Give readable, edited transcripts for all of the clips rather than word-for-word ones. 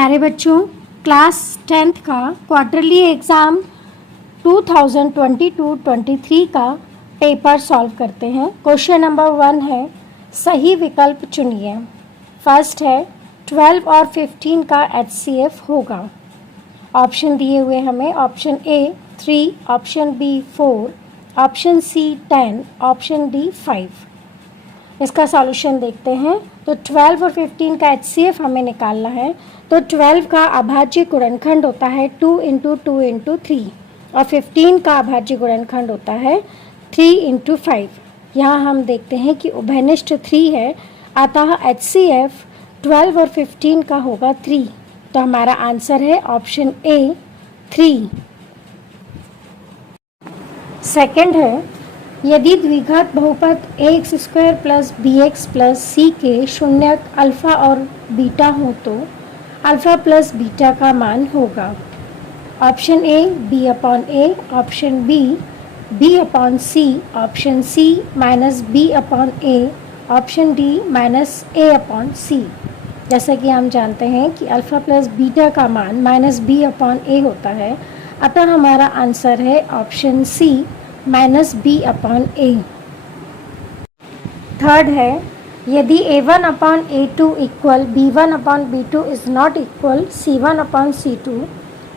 प्यारे बच्चों, class 10th का क्वार्टरली एग्ज़ाम 2022-23 का पेपर सॉल्व करते हैं। क्वेश्चन नंबर 1 है, सही विकल्प चुनिए। फर्स्ट है 12 और 15 का HCF होगा। ऑप्शन दिए हुए हमें, option A 3, option B 4, option C 10, option D 5। इसका सॉल्यूशन देखते हैं। तो 12 और 15 का HCF हमें निकालना है। तो 12 का अभाज्य गुणनखंड होता है 2 × 2 × 3 और 15 का अभाज्य गुणनखंड होता है 3 × 5। यहाँ हम देखते हैं कि उभयनिष्ठ 3 है, अतः HCF 12 और 15 का होगा 3। तो हमारा आंसर है ऑप्शन ए 3। सेकंड है, यदि द्विघात बहुपद ax² + bx + c के शून्यक अल्फा और बीटा हो तो अल्फा + बीटा का मान होगा। Option A b/a, option B b/c, option C -b/a, option D -a/c। जैसा कि हम जानते हैं कि अल्फा + बीटा का मान -b/a होता है, अतः हमारा आंसर है ऑप्शन सी -b/a। थर्ड है, यदि a1/a2 = b1/b2 is not equal c1/c2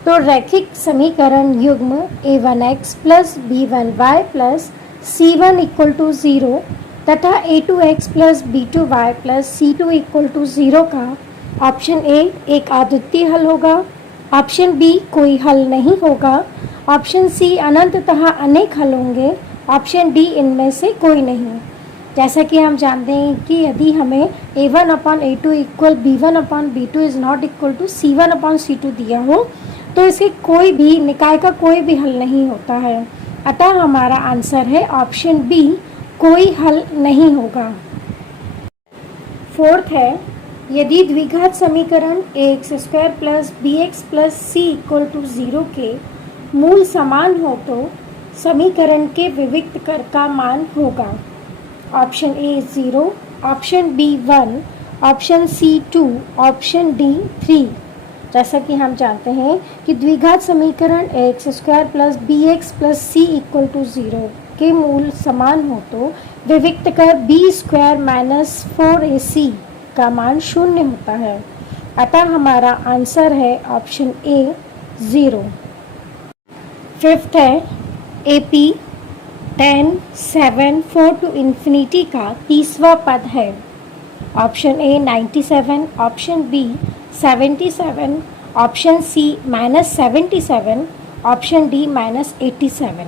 तो रैखिक समीकरण युग्म a1x + b1y + c1 = 0 तथा a2x + b2y + c2 = 0 का ऑप्शन ए एक अद्वितीय हल होगा, ऑप्शन बी कोई हल नहीं होगा, ऑप्शन सी अनंततः अनेक हल होंगे, ऑप्शन डी इनमें से कोई नहीं। जैसा कि हम जानते हैं कि यदि हमें a1/a2 = b1/b2 is not equal to c1/c2 दिया हो तो इसके कोई भी निकाय का कोई भी हल नहीं होता है, अतः हमारा आंसर है ऑप्शन बी कोई हल नहीं होगा। फोर्थ है, यदि द्विघात समीकरण ax² + bx + c = 0 के मूल समान हो तो समीकरण के विविक्त कर का मान होगा। Option A 0, option B 1, option C 2, option D 3। जैसा कि हम जानते हैं कि द्विघात समीकरण ax² + bx + c = 0 के मूल समान हो तो विविक्त कर b² - 4ac का मान 0 होता है, अतः हमारा आंसर है ऑप्शन ए 0। फिफ्थ है, AP 10, 7, 4 to ∞ का तीसवा पद है। Option A 97, option B 77, option C -77, option D -87।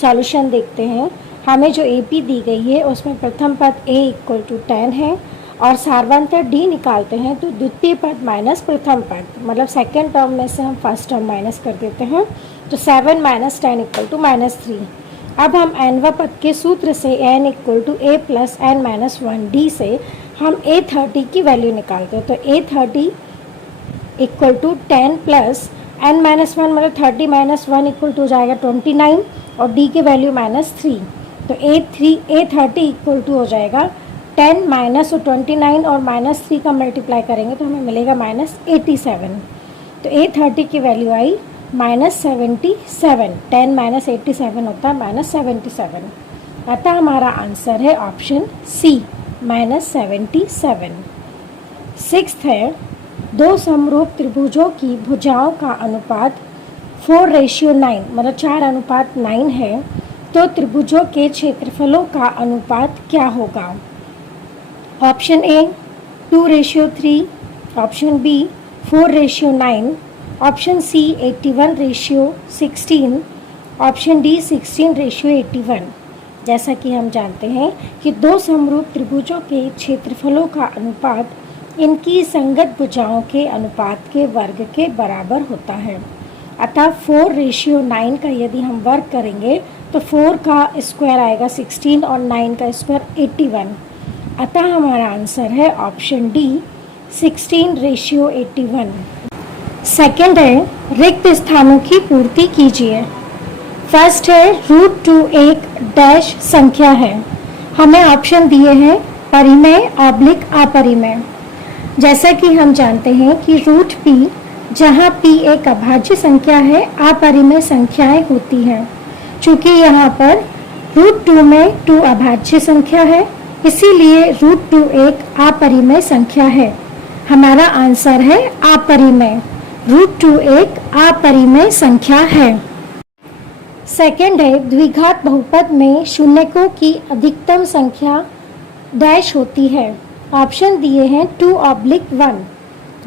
Solution देखते हैं। हमें जो AP दी गई है उसमें प्रथम पद a = 10 है और सार्वंतर D निकालते हैं तो द्वितीय पद माइनस प्रथम पद, मतलब सेकेंड टर्म में से हम फर्स्ट टर्म माइनस कर देते हैं, तो 7 - 10 = -3। अब हम nवा पद के सूत्र से n = a + n - 1d से हम a30 की वैल्यू निकालते हैं। तो a30 = 10 + n - 1 मतलब 30 - 1 हो जाएगा 29 और d की वैल्यू -3। तो a30 हो जाएगा 10 - 29 और -3 का मल्टीप्लाई करेंगे तो हमें मिलेगा -87। तो a30 की वैल्यू आई -77। 10 - 87 होता है -77, अतः हमारा आंसर है ऑप्शन सी -77। सिक्स्थ है, दो समरूप त्रिभुजों की भुजाओं का अनुपात 4:9 मतलब 4:9 है, तो त्रिभुजों के क्षेत्रफलों का अनुपात क्या होगा। Option A 2:3, option B 4:9, option C 81:16, option D 16:81। जैसा कि हम जानते हैं कि दो समरूप त्रिभुजों के क्षेत्रफलों का अनुपात इनकी संगत भुजाओं के अनुपात के वर्ग के बराबर होता है, अतः 4:9 का यदि हम वर्ग करेंगे तो 4 का स्क्वायर आएगा 16 और 9 का स्क्वायर 81, अतः हमारा आंसर है ऑप्शन डी 16:81। सेकंड है, रिक्त स्थानों की पूर्ति कीजिए। फर्स्ट है √2 एक डैश संख्या है। हमें ऑप्शन दिए हैं परिमेय / अपरिमेय। जैसा कि हम जानते हैं कि रूट p, जहाँ p एक अभाज्य संख्या है, अपरिमेय संख्याएं होती हैं। चूंकि यहाँ पर रूट 2 में 2 अभाज्य संख्या है, इसीलिए रूट 2 एक अपरिमेय संख्या है। हमारा आंसर है अपरिमेय। रूट 2 एक अपरिमेय संख्या है। सेकंड है, द्विघात बहुपद में शून्यकों की अधिकतम संख्या डैश होती है। ऑप्शन दिए हैं 2/1।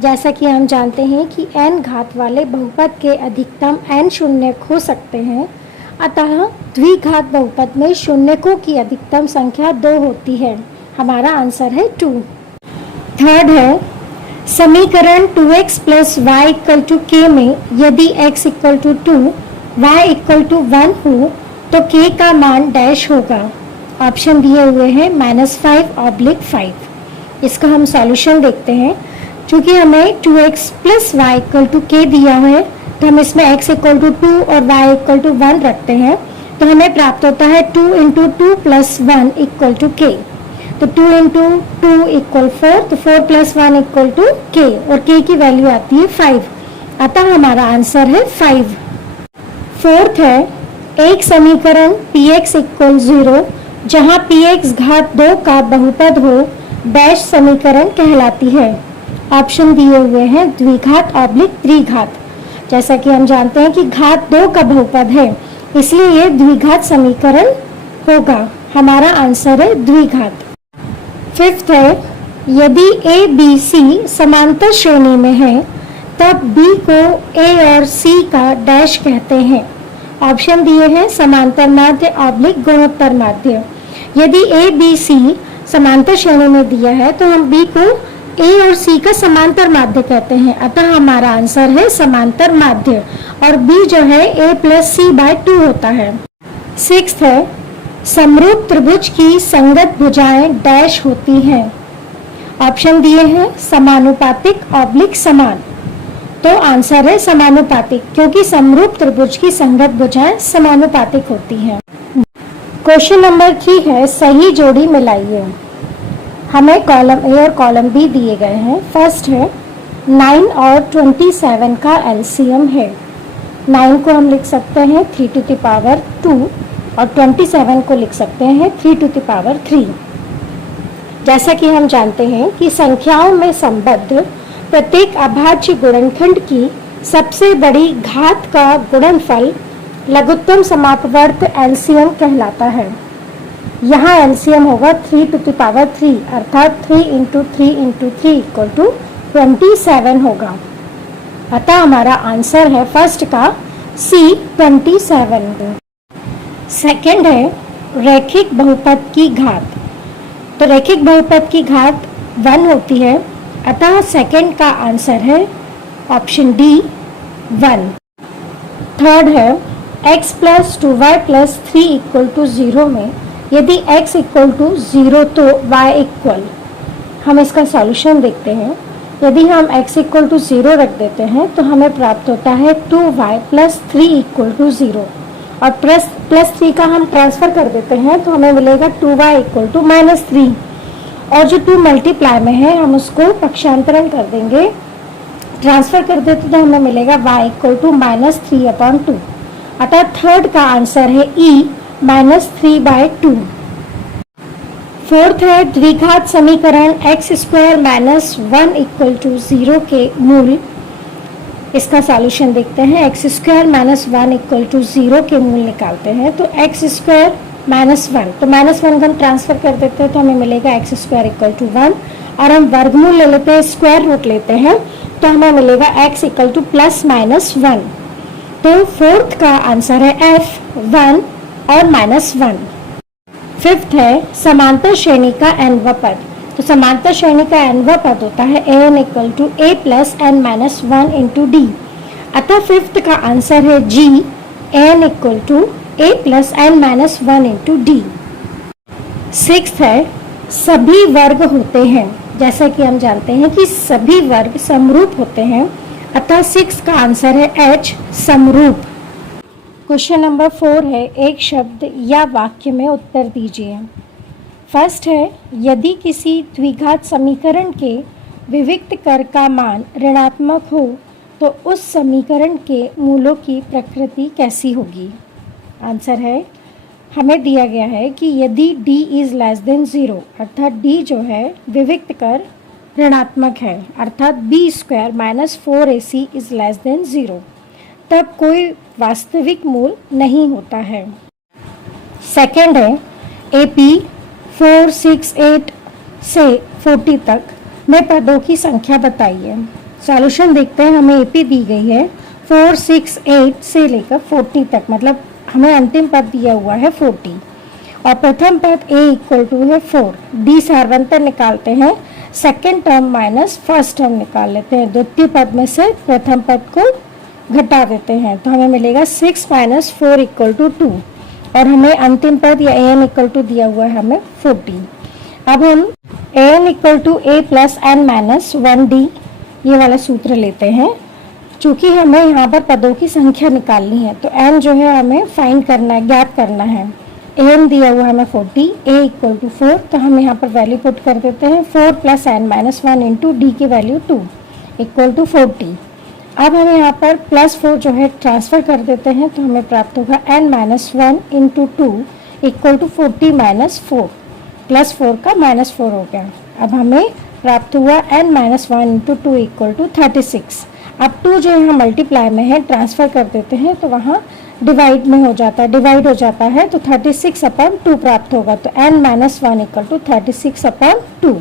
जैसा कि हम जानते हैं कि n घात वाले बहुपद के अधिकतम n शून्यक हो सकते हैं, अतः द्विघात बहुपद में शून्यकों की अधिकतम संख्या 2 होती है। हमारा आंसर है 2। थर्ड है, समीकरण 2x + y = k में यदि x = 2, y = 1 हो तो k का मान डैश होगा। ऑप्शन दिए हुए हैं -5/5। इसका हम सॉल्यूशन देखते हैं। चूंकि हमें 2x + y = k दिया है, तो हम इसमें x = 2 और y = 1 रखते हैं, तो हमें प्राप्त होता है 2 × 2 + 1 = k। तो 2 × 2 = 4, तो 4 + 1 = k, और k की वैल्यू आती है 5। अतः हमारा आंसर है 5। फोर्थ है, एक समीकरण px = 0 जहाँ px घात 2 का बहुपद हो डैश समीकरण कहलाती है। ऑप्शन दिए हुए हैं द्विघात/त्रिघात। जैसा कि हम जानते हैं कि घात 2 का बहुपद है, इसलिए ये द्विघात समीकरण होगा। हमारा आंसर है द्विघात। फिफ्थ है, यदि a b c समांतर श्रेणी में है तब b को a और c का डैश कहते हैं। ऑप्शन दिए हैं समांतर माध्य/ गुणोत्तर माध्य। यदि a b c समांतर श्रेणी में दिया है तो हम b को a और c का समांतर माध्य कहते हैं, अतः हमारा आंसर है समांतर माध्य, और b जो है a + c/2 होता है। सिक्स्थ है, समरूप त्रिभुज की संगत भुजाएं डैश होती हैं। ऑप्शन दिए हैं समानुपातिक/समान। तो आंसर है समानुपातिक, क्योंकि समरूप त्रिभुज की संगत भुजाएं समानुपातिक होती हैं। क्वेश्चन नंबर 3 है, सही जोड़ी मिलाइए। हमें कॉलम ए और कॉलम बी दिए गए हैं। फर्स्ट है 9 और 27 का एलसीएम है। 9 को हम लिख सकते हैं 3⁻², और 27 को लिख सकते हैं 3⁻3। जैसा कि हम जानते हैं कि संख्याओं में संबद्ध प्रत्येक अभाज्य गुणनखंड की सबसे बड़ी घात का गुणनफल लघुत्तम समापवर्त एलसीएम कहलाता है। यहाँ एलसीएम होगा 3⁻3, अर्थात 3 × 3 × 3 = 27 होगा। अतः हमारा आंसर है फर्स्ट का C 27। सेकंड है रैखिक बहुपद की घात। तो रैखिक बहुपद की घात 1 होती है, अतः सेकंड का आंसर है ऑप्शन डी 1। थर्ड है x + 2y + 3 = 0 में यदि x = 0 तो y इक्वल। हम इसका सॉल्यूशन देखते हैं। यदि हम x = 0 रख देते हैं तो हमें प्राप्त होता है 2y + 3 = 0, और प्लस 3 का हम ट्रांसफ़र कर देते हैं तो हमें मिलेगा 2y = -3, और जो 2 मल्टीप्लाई में है हम उसको पक्षांतरण कर देंगे, ट्रांसफ़र कर देते तो हमें मिलेगा y = -3/2। अतः थर्ड का आंसर है E -3/2। फोर्थ है द्विघात समीकरण x² - 1 = 0 के मूल। इसका सॉल्यूशन देखते हैं। x² - 1 = 0 के मूल निकालते हैं तो x² - 1, तो -1 का हम ट्रांसफर कर देते हैं तो हमें मिलेगा x² = 1, और हम वर्गमूल ले लेते हैं, स्क्वायर रूट लेते हैं तो हमें मिलेगा x = +-1। तो फोर्थ का आंसर है F 1 और -1। फिफ्थ है समांतर श्रेणी का nवां पद। तो समांतर श्रेणी का nवां पद होता है an = a + n-1 × d। अतः फिफ्थ का आंसर है G an = a + n-1 × d। Sixth है सभी वर्ग होते हैं। जैसा कि हम जानते हैं कि सभी वर्ग समरूप होते हैं, अतः 6 का आंसर है H समरूप। क्वेश्चन नंबर 4 है, एक शब्द या वाक्य में उत्तर दीजिए। फर्स्ट है, यदि किसी द्विघात समीकरण के विविक्त कर का मान ऋणात्मक हो तो उस समीकरण के मूलों की प्रकृति कैसी होगी? आंसर है, हमें दिया गया है कि यदि d इज़ लेस देन 0 अर्थात d जो है विविक्त कर ऋणात्मक है अर्थात b square minus 4ac is less than 0, तब कोई वास्तविक मूल नहीं होता है। सेकंड है AP 4, 6, 8 से 40 तक में पदों की संख्या बताइए। सॉल्यूशन देखते हैं। हमें AP दी गई है 4, 6, 8 से लेकर 40 तक, मतलब हमें अंतिम पद दिया हुआ है 40 और प्रथम पद a इक्वल टू है 4। d सार्वंतर निकालते हैं, second term minus first term निकाल लेते हैं, द्वितीय पद में से प्रथम पद को घटा देते हैं तो हमें मिलेगा 6 माइनस 4 इक्वल टू 2 और हमें अंतिम पद या an इक्वल टू दिया हुआ है हमें 40। अब हम an equal to a plus N minus 1d ये वाला सूत्र लेते हैं। चूँकि हमें यहाँ पर पदों की संख्या निकालनी है तो n जो है हमें फाइंड करना है, ज्ञात करना है। an दिया हुआ है हमें 40, a इक्वल टू 4 तो हम यहाँ पर वैल्यू पुट कर देते हैं 4 plus N minus 1 into D की वैल्यू 2 इक्वल टू 40। अब हम यहाँ पर प्लस 4 जो है ट्रांसफ़र कर देते हैं तो हमें प्राप्त होगा n minus 1 into 2 equal to 40 minus 4, plus 4 का माइनस 4 हो गया। अब हमें प्राप्त हुआ n minus 1 into 2 equal to 36। अब 2 जो यहाँ मल्टीप्लाई में है ट्रांसफ़र कर देते हैं तो वहाँ डिवाइड हो जाता है तो 36 अपॉन 2 प्राप्त होगा तो n minus 1 equal to 36 upon 2।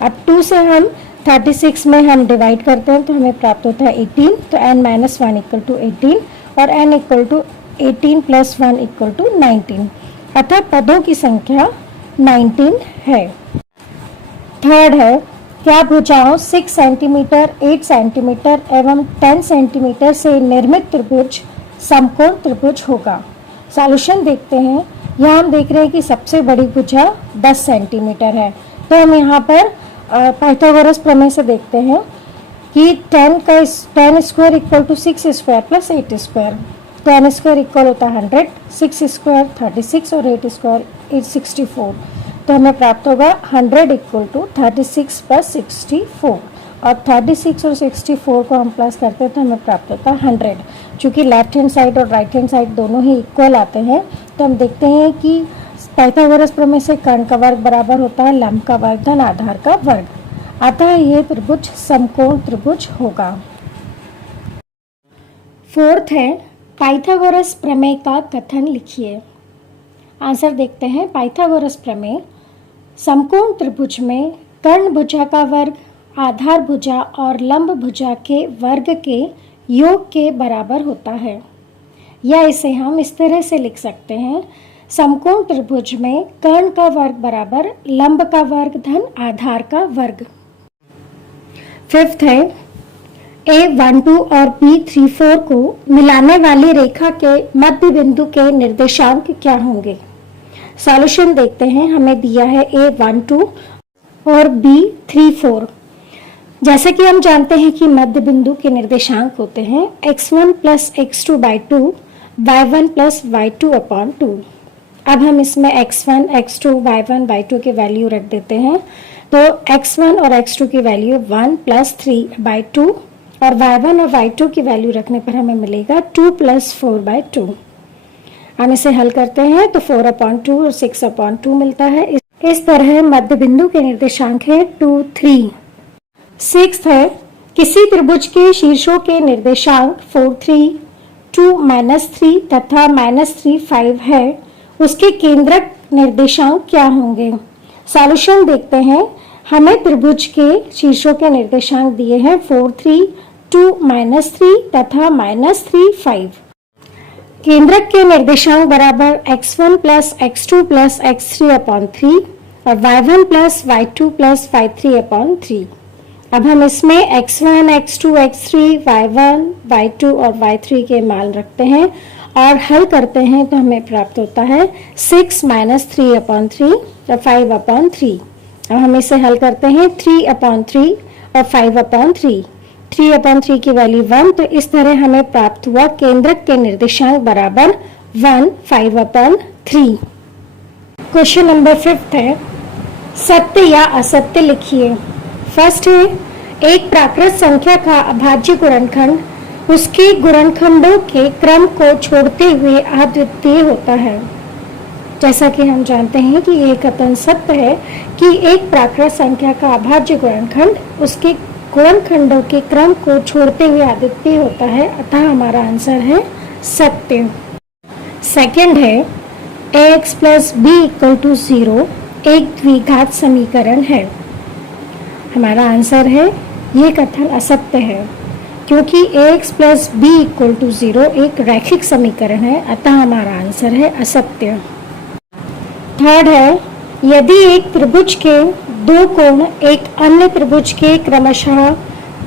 अब 2 से हम 36 में हम डिवाइड करते हैं तो हमें प्राप्त होता है 18 तो n माइनस 1 इक्वल टू 18 और n equal to 18 plus 1 equal to 19 अर्थात पदों की संख्या 19 है। थर्ड है, क्या भुजाओं 6 सेंटीमीटर, 8 सेंटीमीटर एवं 10 सेंटीमीटर से निर्मित त्रिभुज समकोण त्रिभुज होगा? सॉल्यूशन देखते हैं। यहाँ हम देख रहे हैं कि सबसे बड़ी भुजा 10 सेंटीमीटर है तो हम यहाँ पर पाइथागोरस प्रमेय से देखते हैं कि 10 square equal to 6 square plus 8 square, 10 square equal होता है 100, 6 स्क्वायर 36 और 8 स्क्वायर 64 तो हमें प्राप्त होगा 100 इक्वल टू 36 प्लस 64 और 36 और 64 को हम प्लस करते हैं तो हमें प्राप्त होता है 100। चूँकि लेफ्ट हैंड साइड और राइट हैंड साइड दोनों ही इक्वल आते हैं तो हम देखते हैं कि पाइथागोरस प्रमेय से कर्ण का वर्ग बराबर होता है लंब का वर्ग धन आधार का वर्ग, अतः ये त्रिभुज समकोण त्रिभुज होगा। फोर्थ है, पाइथागोरस प्रमेय का कथन लिखिए। आंसर देखते हैं। पाइथागोरस प्रमेय समकोण त्रिभुज में कर्ण भुजा का वर्ग आधार भुजा और लंब भुजा के वर्ग के योग के बराबर होता है, या इसे हम इस तरह से लिख सकते हैं, समकोण त्रिभुज में कर्ण का वर्ग बराबर लंब का वर्ग धन आधार का वर्ग। फिफ्थ है, A12 और B34 को मिलाने वाली रेखा के मध्य बिंदु के निर्देशांक क्या होंगे? सॉल्यूशन देखते हैं। हमें दिया है A12 और B34। जैसे कि हम जानते हैं कि मध्य बिंदु के निर्देशांक होते हैं x1 plus x2 by 2, y1 plus y2 upon 2। अब हम इसमें x1, x2, y1, y2 की वैल्यू रख देते हैं तो x1 और x2 की वैल्यू 1 प्लस 3 बाई 2 और y1 और y2 की वैल्यू रखने पर हमें मिलेगा 2 प्लस 4 बाई 2। हम इसे हल करते हैं तो 4/2 और 6/2 मिलता है। इस तरह मध्य बिंदु के निर्देशांक है 2, 3। सिक्स्थ है, किसी त्रिभुज के शीर्षों के निर्देशांक 4, 3, 2, -3 तथा -3, 5 है, उसके केंद्रक निर्देशांक क्या होंगे? सॉल्यूशन देखते हैं। हमें त्रिभुज के शीर्षों के निर्देशांक दिए हैं 4, 3, 2, -3 तथा -3, 5। केंद्रक के निर्देशांक बराबर x1 plus x2 plus x3 upon 3 और y1 plus y2 plus y3 upon 3। अब हम इसमें x1, x2, x3, y1, y2 और y3 के मान रखते हैं और हल करते हैं तो हमें प्राप्त होता है 6 माइनस 3/3 और 5/3। अब हम इसे हल करते हैं 3/3 और 5/3। 3/3 की वैल्यू 1 तो इस तरह हमें प्राप्त हुआ केंद्रक के निर्देशांक बराबर 1, 5/3। क्वेश्चन नंबर 5 है, सत्य या असत्य लिखिए। फर्स्ट है, एक प्राकृत संख्या का अभाज्य गुणनखंड उसके गुणनखंडों के क्रम को छोड़ते हुए अद्वितीय होता है। जैसा कि हम जानते हैं कि यह कथन सत्य है कि एक प्राकृत संख्या का अभाज्य गुणनखंड उसके गुणनखंडों के क्रम को छोड़ते हुए अद्वितीय होता है, अतः हमारा आंसर है सत्य। सेकंड है ax plus B equal to 0 एक द्विघात समीकरण है। हमारा आंसर है ये कथन असत्य है क्योंकि ax plus B equal to 0 एक रैखिक समीकरण है, अतः हमारा आंसर है असत्य। थर्ड है यदि एक त्रिभुज के दो कोण एक अन्य त्रिभुज के क्रमशः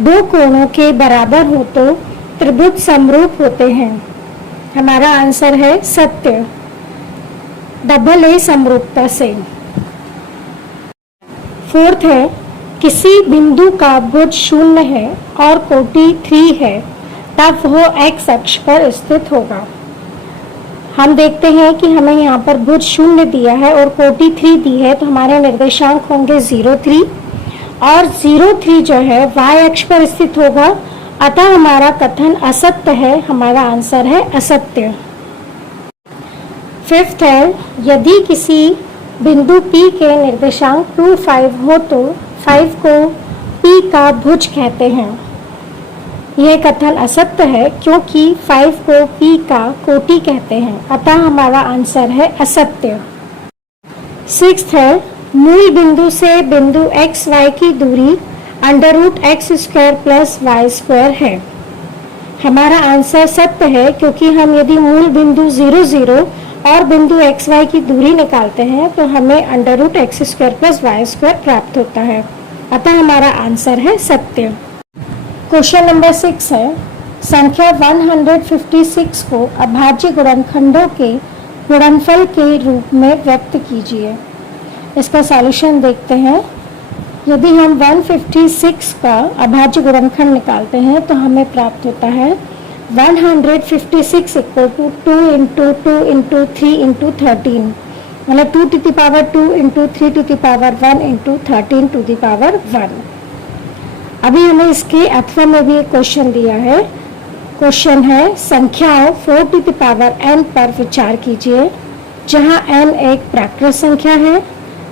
दो कोणों के बराबर हो तो त्रिभुज समरूप होते हैं। हमारा आंसर है सत्य, डबल ए समरूपता से। फोर्थ है किसी बिंदु का भुज 0 है और कोटि 3 है तब वह x अक्ष पर स्थित होगा। हम देखते हैं कि हमें यहाँ पर भुज 0 दिया है और कोटि 3 दी है, तो हमारे निर्देशांक होंगे 0, 3 और 0, 3 जो है y अक्ष पर स्थित होगा, अतः हमारा कथन असत्य है। हमारा आंसर है असत्य। फिफ्थ है यदि किसी बिंदु P के निर्देशांक 2, 5 हो तो 5 को P का भुज कहते हैं। यह कथन असत्य है क्योंकि 5 को P का कोटि कहते हैं, अतः हमारा आंसर है असत्य। सिक्स्थ है मूल बिंदु से बिंदु x y की दूरी √x² प्लस y² है। हमारा आंसर सत्य है क्योंकि हम यदि मूल बिंदु 0, 0 और बिंदु x y की दूरी निकालते हैं तो हमें √x² प्लस y² प्राप्त होता है, अतः हमारा आंसर है सत्य। क्वेश्चन नंबर 6 है संख्या 156 को अभाज्य गुणनखंडों के गुणनफल के रूप में व्यक्त कीजिए। इसका सॉल्यूशन देखते हैं। यदि हम 156 का अभाज्य गुणनखंड निकालते हैं तो हमें प्राप्त होता है 156 equal to 2 into 2 into 3 into 13, मतलब 2 to the power 2 into 3 to the power 1 into 13 to the power 1। अभी हमें इसके अथवा में भी एक क्वेश्चन दिया है। क्वेश्चन है संख्याओं 4 टू द पावर n पर विचार कीजिए जहां n एक प्राकृत संख्या है।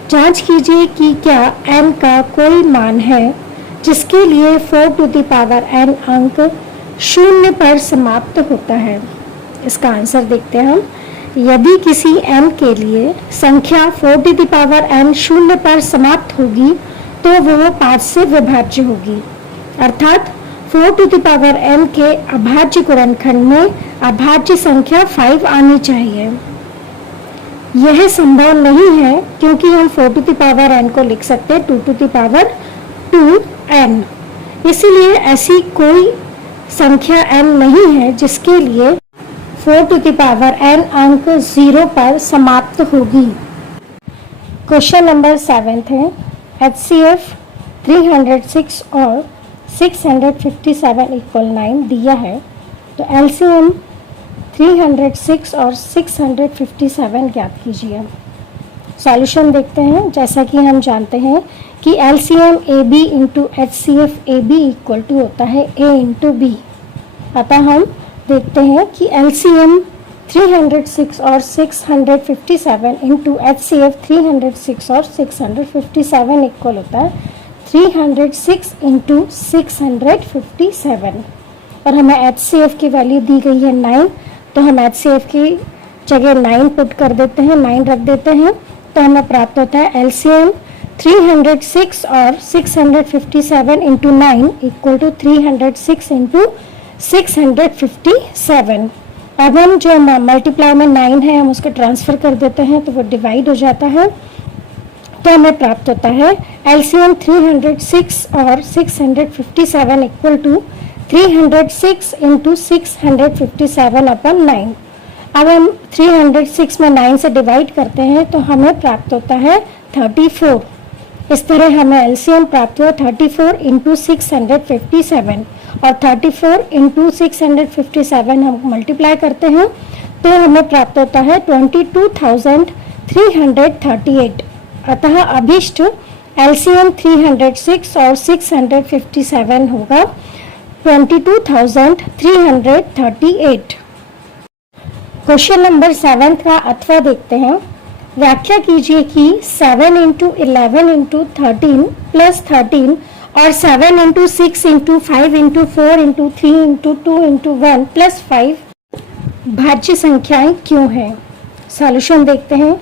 जांच कीजिए कि क्या n का कोई मान है जिसके लिए 4 टू द पावर n अंक 0 पर समाप्त होता है। इसका आंसर देखते हैं हम। यदि किसी m के लिए संख्या 4 टू द पावर n 0 पर समाप्त होगी तो वो 5 से विभाज्य होगी, अर्थात 4 टू द पावर n के अभाज्य गुणनखंड में अभाज्य संख्या 5 आनी चाहिए। यह संभव नहीं है क्योंकि हम 4 टू द पावर n को लिख सकते हैं 2 टू द पावर 2n, इसीलिए ऐसी कोई संख्या n नहीं है जिसके लिए 4 टू द पावर n अंक 0 पर समाप्त होगी। क्वेश्चन नंबर 7 है HCF 306 और 657 इक्वल 9 दिया है, तो LCM 306 और 657 ज्ञात कीजिए। सॉल्यूशन देखते हैं। जैसा कि हम जानते हैं कि LCM AB into HCF AB equal to होता है A इंटू B, अतः हम देखते हैं कि LCM 306 और 657 इंटू HCF 306 और 657 इक्वल होता है 306 इंटू 657, और हमें HCF की वैल्यू दी गई है 9, तो हम HCF की जगह 9 पुट कर देते हैं, 9 रख देते हैं, तो हमें प्राप्त होता है LCM 306 और 657 इंटू 9 इक्वल टू 306 इंटू 657। अब हम जो मल्टीप्लाई में 9 है हम उसको ट्रांसफ़र कर देते हैं तो वो डिवाइड हो जाता है, तो हमें प्राप्त होता है LCM 306 और 657 इक्वल टू 306 इंटू 657 अपन 9। अब हम 306 में 9 से डिवाइड करते हैं तो हमें प्राप्त होता है 34। इस तरह हमें LCM प्राप्त हुआ 34 इंटू 657, और 34 इंटू 657 हम मल्टीप्लाई करते हैं तो हमें प्राप्त होता है 22,338। अतः अभिष्ट एलसीएम 306 और 657 होगा 22,338। क्वेश्चन नंबर 7 का अथवा देखते हैं। व्याख्या कीजिए कि 7 इंटू 11 इंटू 13 प्लस 13 और 7 into 6 into 5 into 4 into 3 into 2 into 1 plus 5 भाज्य संख्याएं क्यों हैं। सॉल्यूशन देखते हैं।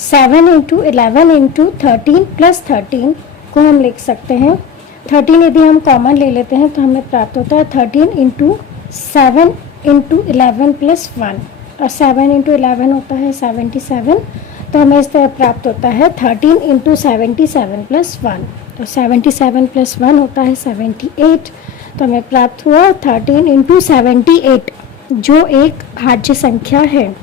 7 इंटू 11 इंटू 13 प्लस 13 को हम लिख सकते हैं। 13 यदि हम कॉमन ले लेते हैं तो हमें प्राप्त होता है 13 इंटू 7 इंटू 11 प्लस 1 और 7 इंटू 11 होता है 77, तो हमें इस तरह प्राप्त होता है 13 इंटू 77 प्लस 1, तो 77 प्लस 1 होता है 78, तो हमें प्राप्त हुआ 13 इंटू 78 जो एक भाज्य संख्या है।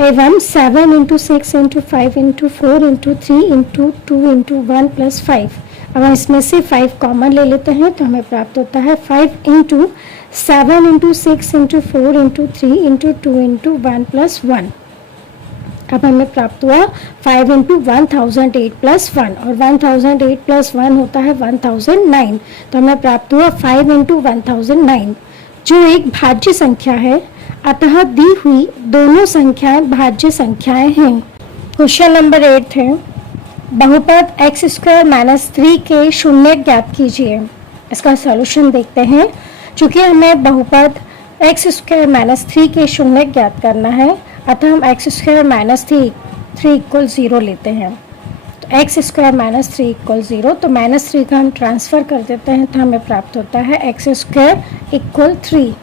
एवं 7 into 6 into 5 into 4 into 3 into 2 into 1 plus 5, अब हम इसमें से 5 कॉमन ले लेते हैं तो हमें प्राप्त होता है 5 into 7 into 6 into 4 into 3 into 2 into 1 plus 1। अब हमें प्राप्त हुआ 5 इंटू 1008 प्लस 1 और 1008 प्लस 1 होता है 1009, तो हमें प्राप्त हुआ 5 इंटू 1009 जो एक भाज्य संख्या है। अतः दी हुई दोनों संख्याएं भाज्य संख्याएं हैं। क्वेश्चन नंबर 8 है। बहुपद x स्क्वायर माइनस 3 के शून्य ज्ञात कीजिए। इसका सॉल्यूशन देखते हैं। चूंकि हमें बहुपद x स्क्वायर माइनस 3 के शून्य ज्ञात करना है, अतः हम x स्क्वायर माइनस 3 इक्वल 0 लेते हैं। तो x स्क्वायर माइनस 3 इक्वल 0, तो माइनस 3 का हम ट्रांसफ़र कर देते हैं तो हमें प्राप्त होता है x स्क्वायर इक्वल 3।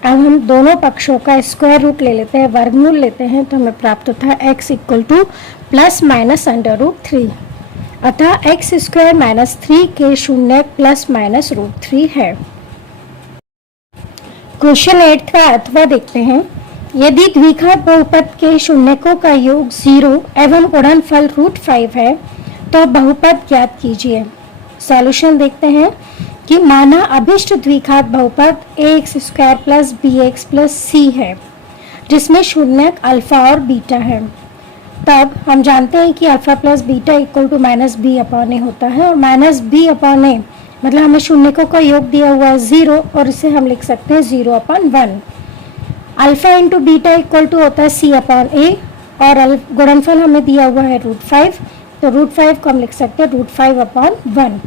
अब हम दोनों पक्षों का स्क्वायर रूट ले लेते हैं, वर्गमूल लेते हैं, तो हमें प्राप्त होता है x equal to plus minus under root 3। अतः x स्क्वायर माइनस 3 के शून्य प्लस माइनस रूट 3 है। क्वेश्चन 8 का अथवा देखते हैं। यदि द्विघात बहुपद के शून्यकों का योग 0 एवं गुणनफल रूट 5 है तो बहुपद ज्ञात कीजिए। सॉल्यूशन देखते हैं कि माना अभिष्ट द्विघात बहुपद ax square plus bx plus c है जिसमें शून्यक अल्फा और बीटा है। तब हम जानते हैं कि alpha plus beta equal to minus B upon A होता है और माइनस बी अपॉन ए मतलब हमें शून्यकों का योग दिया हुआ है 0 और इसे हम लिख सकते हैं 0 upon 1। Alpha into beta equal to होता है c अपॉन ए और गुणनफल हमें दिया हुआ है रूट 5, तो रूट 5 को हम लिख सकते हैं रूट 5 अपॉन 1।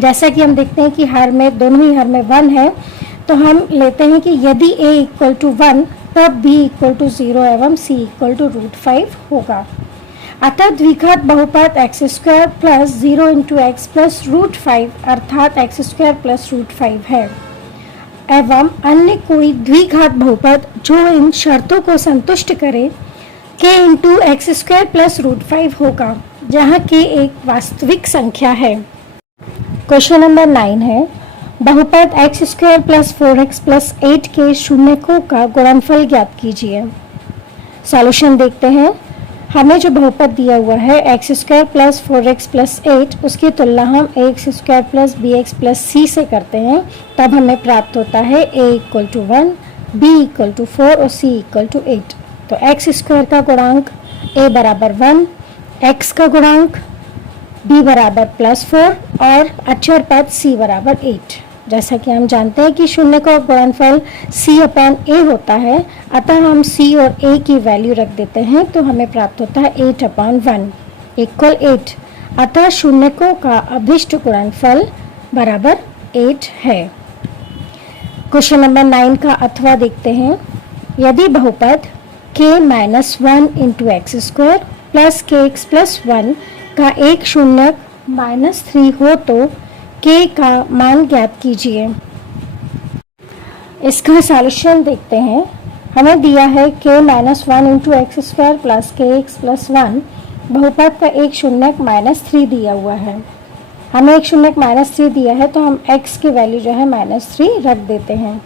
जैसा कि हम देखते हैं कि हर में दोनों ही हर में 1 है, तो हम लेते हैं कि यदि a इक्वल टू 1 तब b इक्वल टू 0 एवं c इक्वल टू रूट 5 होगा। अतः द्विघात बहुपद x square plus 0 into x plus root 5 अर्थात x स्क्वायर प्लस रूट 5 है। एवं अन्य कोई द्विघात बहुपद जो इन शर्तों को संतुष्ट करे k into x square plus root 5 होगा, जहाँ k एक वास्तविक संख्या है। क्वेश्चन नंबर 9 है। बहुपद x square plus 4x plus 8 के शून्यकों का गुणनफल ज्ञात कीजिए। सॉल्यूशन देखते हैं। हमें जो बहुपद दिया हुआ है x square plus 4x plus 8, उसकी तुलना हम ax square plus bx plus c से करते हैं, तब हमें प्राप्त होता है a equal to 1, b equal to 4 और c इक्वल टू 8। तो x स्क्वायर का गुणांक a बराबर 1, x का गुणांक b बराबर प्लस 4 और अचर पद c बराबर 8। जैसा कि हम जानते हैं कि शून्य का गुणनफल c अपॉन a होता है, अतः हम c और a की वैल्यू रख देते हैं तो हमें प्राप्त होता है 8 अपॉन 1 इक्वल 8। अतः शून्यकों का अभिष्ट गुणनफल बराबर 8 है। क्वेश्चन नंबर 9 का अथवा देखते हैं। यदि बहुपद k minus 1 into x square plus के एक्स प्लस 1 का एक शून्यक -3 हो तो k का मान ज्ञात कीजिए। इसका सॉल्यूशन देखते हैं। हमें दिया है k minus 1 into x square plus के एक्स प्लस 1, बहुपद का एक शून्यक -3 दिया हुआ है। हमें एक शून्यक -3 दिया है तो हम x की वैल्यू जो है -3 रख देते हैं,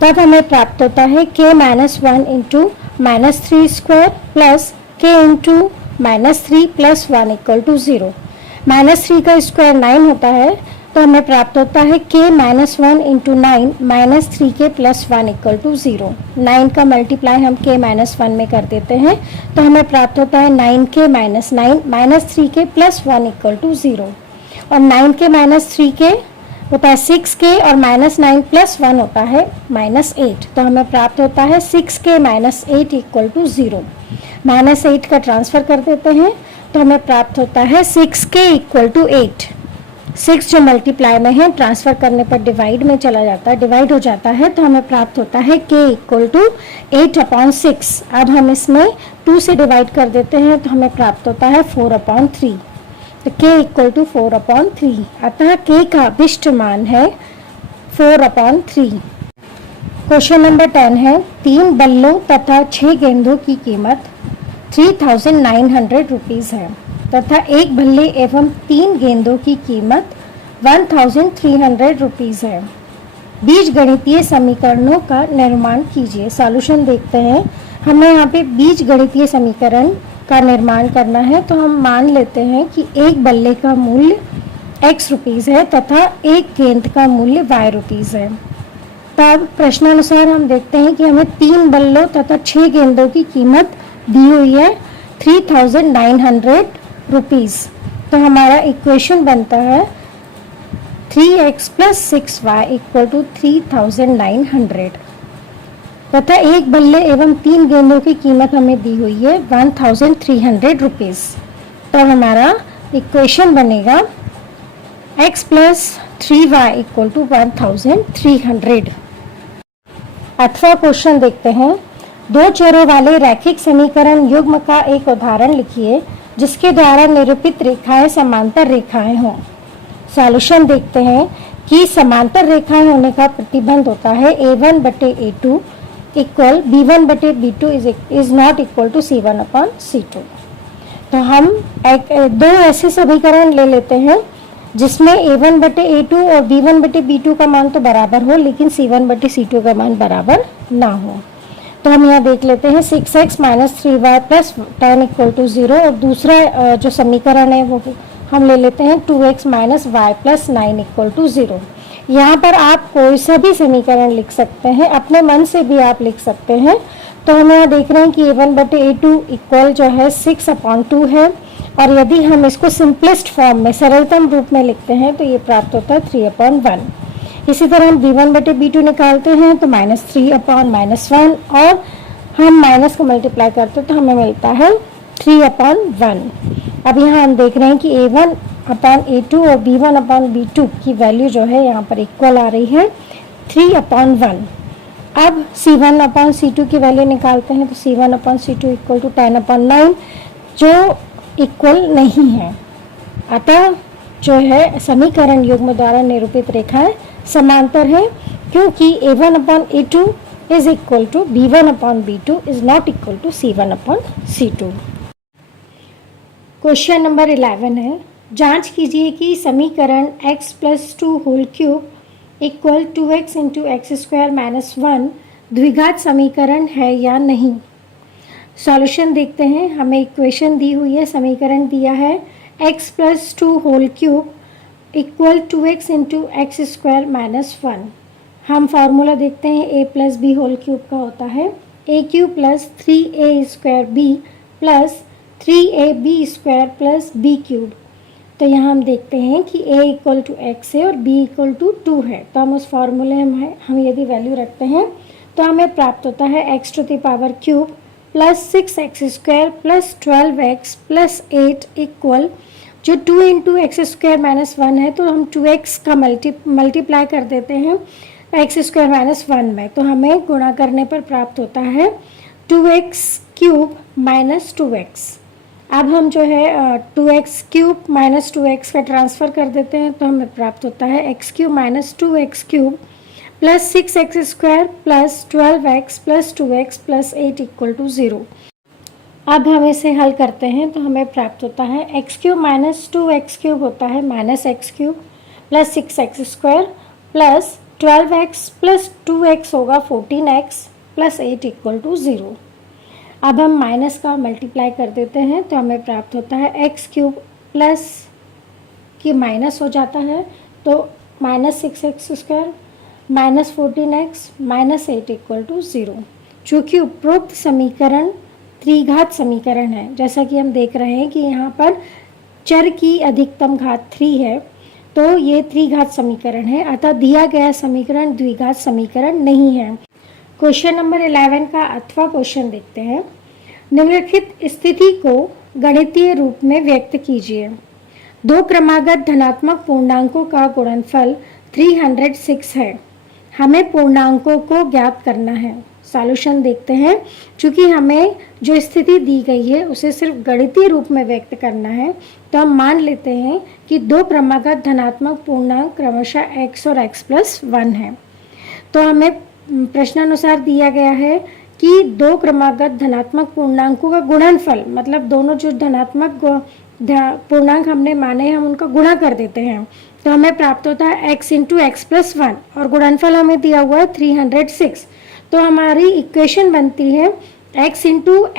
तब हमें प्राप्त होता है k minus 1 into -3 square plus k into -3 plus 1 equal to 0। -3 का स्क्वायर 9 होता है तो हमें प्राप्त होता है k minus 1 into 9 minus 3k plus 1 equal to 0। 9 का मल्टीप्लाई हम k माइनस 1 में कर देते हैं तो हमें प्राप्त होता है 9k minus 9 minus 3k plus 1 equal to 0। और 9k माइनस 3k होता है 6k और माइनस 9 प्लस 1 होता है माइनस 8। तो हमें प्राप्त होता है 6k minus 8 equal to 0। Minus 8 का ट्रांसफ़र कर देते हैं तो हमें प्राप्त होता है 6k इक्वल टू 8। 6 जो मल्टीप्लाई में है ट्रांसफ़र करने पर डिवाइड में चला जाता है, डिवाइड हो जाता है, तो हमें प्राप्त होता है k इक्वल टू 8/6। अब हम इसमें 2 से डिवाइड कर देते हैं तो हमें प्राप्त होता है 4/3। तो k इक्वल टू 4/3, अतः k का अभिष्ट मान है 4/3। क्वेश्चन नंबर 10 है 3 बल्लों तथा 6 गेंदों की कीमत 3900 रुपीज़ है तथा एक बल्ले एवं 3 गेंदों की कीमत 1300 रुपीज़ है। बीज गणितीय समीकरणों का निर्माण कीजिए। सॉल्यूशन देखते हैं। हमें यहाँ पे बीज गणितीय समीकरण का निर्माण करना है तो हम मान लेते हैं कि एक बल्ले का मूल्य x रुपीज़ है तथा एक गेंद का मूल्य y रुपीज़ है। तब प्रश्नानुसार हम देखते हैं कि हमें 3 बल्लों तथा 6 गेंदों की कीमत दी हुई है 3900 रुपीज़। तो हमारा इक्वेशन बनता है 3x plus 6y equal to 3900 तथा एक बल्ले एवं 3 गेंदों की कीमत हमें दी हुई है 1300 रुपीज़। तो हमारा इक्वेशन बनेगा x plus 3y equal to 1300। 8वां क्वेश्चन देखते हैं। 2 चरों वाले रैखिक समीकरण युग्म का एक उदाहरण लिखिए जिसके द्वारा निरूपित रेखाएं समांतर रेखाएं हों। सॉल्यूशन देखते हैं कि समांतर रेखाएं होने का प्रतिबंध होता है a1/a2 equal b1/b2 is not equal to c1/c2। तो हम 2 ऐसे समीकरण ले लेते हैं जिसमें a1/a2 और b1/b2 का मान तो बराबर हो लेकिन c1/c2 का मान बराबर ना हो। तो हम यहाँ देख लेते हैं 6x minus 3y plus 10 equal to 0 और दूसरा जो समीकरण है वो हम ले लेते हैं 2x minus y plus 9 equal to 0। यहाँ पर आप कोई सा भी समीकरण लिख सकते हैं, अपने मन से भी आप लिख सकते हैं। तो हम यहाँ देख रहे हैं कि a1/a2 इक्वल जो है 6/2 है और यदि हम इसको सिंपलेस्ट फॉर्म में सरलतम रूप में लिखते हैं तो ये प्राप्त होता है 3/1। इसी तरह हम b1/b2 निकालते हैं तो -3/-1 और हम माइनस को मल्टीप्लाई करते हैं तो हमें मिलता है 3/1। अब यहाँ हम देख रहे हैं कि a1/a2 और b1/b2 की वैल्यू जो है यहाँ पर इक्वल आ रही है 3/1। अब c1/c2 की वैल्यू निकालते हैं तो c1/c2 इक्वल टू 10/9 जो इक्वल नहीं है। अतः जो है समीकरण युग्म द्वारा निरूपित रेखाएं समांतर है क्योंकि a1/a2 is equal to b1/b2 is not equal to c1/c2। Question number 11 है जांच कीजिए कि समीकरण x plus 2 whole cube equal 2x into x square minus 1 द्विघात समीकरण है या नहीं। सॉल्यूशन देखते हैं। हमें इक्वेशन दी हुई है, समीकरण दिया है x plus 2 whole cube equal 2x into x square minus 1। हम फार्मूला देखते हैं a plus b whole cube का होता है a³ plus 3a square b plus 3ab square plus b³। तो यहाँ हम देखते हैं कि a इक्वल टू एक्स है और b इक्वल टू 2 है। तो हम उस फार्मूले में हम यदि वैल्यू रखते हैं तो हमें प्राप्त होता है x³ plus 6x square plus 12x plus 8 equal जो 2 इंटू एक्स स्क्वायर माइनस 1 है तो हम 2x का मल्टीप्लाई कर देते हैं एक्स स्क्वायर माइनस 1 में, तो हमें गुणा करने पर प्राप्त होता है 2x³ माइनस 2x। अब हम जो है 2x³ माइनस 2x का ट्रांसफ़र कर देते हैं तो हमें प्राप्त होता है x³ minus 2x³ plus 6x square plus 12x plus 2x plus 8 equal to 0। अब हम इसे हल करते हैं तो हमें प्राप्त होता है x³ माइनस 2x³ होता है minus x³ plus 6x square plus 12x plus 2x होगा 14x प्लस 8 इक्वल टू 0। अब हम माइनस का मल्टीप्लाई कर देते हैं तो हमें प्राप्त होता है x³ प्लस कि माइनस हो जाता है तो -6x² -14x -8 = 0। चूँकि उपरोक्त समीकरण त्रिघात समीकरण है, जैसा कि हम देख रहे हैं कि यहाँ पर चर की अधिकतम घात 3 है, तो ये त्रिघात समीकरण है, अतः दिया गया समीकरण द्विघात समीकरण नहीं है। क्वेश्चन नंबर 11 का अथवा क्वेश्चन देखते हैं। निम्नलिखित स्थिति को गणितीय रूप में व्यक्त कीजिए। दो क्रमागत धनात्मक पूर्णांकों का गुणनफल 306 है। हमें पूर्णांकों को ज्ञात करना है। सॉल्यूशन देखते हैं। चूँकि हमें जो स्थिति दी गई है उसे सिर्फ गणितीय रूप में व्यक्त करना है, तो हम मान लेते हैं कि दो क्रमागत धनात्मक पूर्णांक क्रमशः x और x+1 है। तो हमें प्रश्नानुसार दिया गया है कि दो क्रमागत धनात्मक पूर्णांकों का गुणनफल, मतलब दोनों जो धनात्मक पूर्णांक हमने माने हैं हम उनका गुणा कर देते हैं, तो हमें प्राप्त होता है x × x+1 और गुणनफल हमें दिया हुआ है 306। तो हमारी इक्वेशन बनती है x ×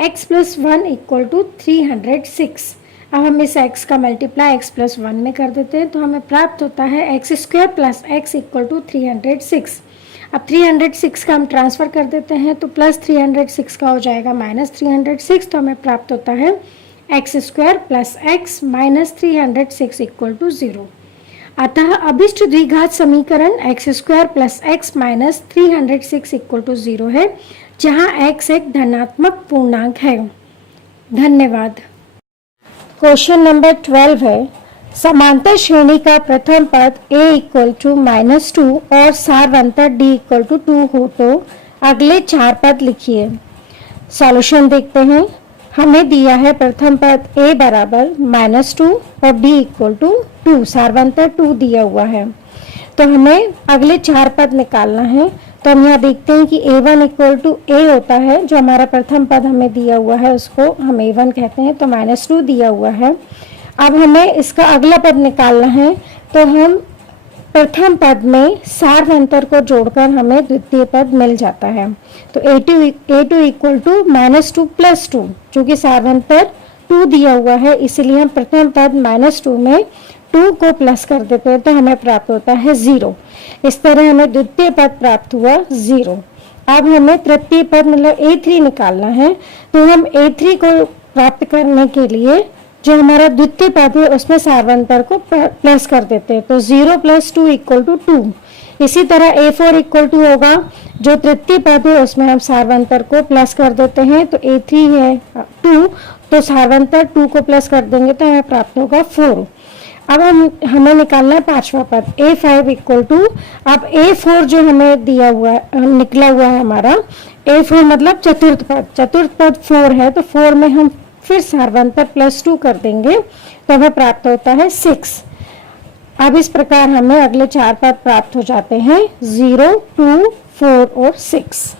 x+1 = 306। अब हम इस x का मल्टीप्लाई x+1 में कर देते हैं, तो हमें प्राप्त होता है x² + x = 306। अब 306 का हम ट्रांसफ़र कर देते हैं, तो प्लस 306 का हो जाएगा -306, तो हमें प्राप्त होता है x² + x -306 = 0। अतः अभिष्ट द्विघात समीकरण x² + x -306 = 0 है, जहाँ x एक धनात्मक पूर्णांक है। धन्यवाद। क्वेश्चन नंबर 12 है। समांतर श्रेणी का प्रथम पद a = -2 और सारवंतर d = 2 हो तो अगले चार पद लिखिए। सॉल्यूशन देखते हैं। हमें दिया है प्रथम पद a बराबर -2 और d = 2, सारवंतर 2 दिया हुआ है। तो हमें अगले चार पद निकालना है। तो हम यहाँ देखते हैं कि a1 = a होता है, जो हमारा प्रथम पद हमें दिया हुआ है उसको हम a1 कहते हैं, तो -2 दिया हुआ है। अब हमें इसका अगला पद निकालना है, तो हम प्रथम पद में सारवंतर को जोड़कर हमें द्वितीय पद मिल जाता है। तो a2 = -2 + 2, चूँकि सारवंतर 2 दिया हुआ है इसलिए हम प्रथम पद -2 में 2 को प्लस कर देते हैं, तो हमें प्राप्त होता है 0। इस तरह हमें द्वितीय पद प्राप्त हुआ 0। अब हमें तृतीय पद मतलब a3 निकालना है, तो हम a3 को प्राप्त करने के लिए जो हमारा द्वितीय पद है उसमें सारवंतर को प्लस कर देते हैं, तो 0 + 2 = 2। इसी तरह a4 = होगा, जो तृतीय पद है उसमें हम सारवंतर को प्लस कर देते हैं, तो a3 है 2, तो सारवंतर 2 को प्लस कर देंगे तो हमें प्राप्त होगा 4। अब हमें निकालना है पांचवा पद a5 = अब a4 जो हमें दिया हुआ है निकला हुआ है हमारा a4 मतलब चतुर्थ पद 4 है, तो 4 में हम फिर सारवंतर +2 कर देंगे तो हमें प्राप्त होता है 6। अब इस प्रकार हमें अगले चार पद प्राप्त हो जाते हैं 0, 2, 4 और 6।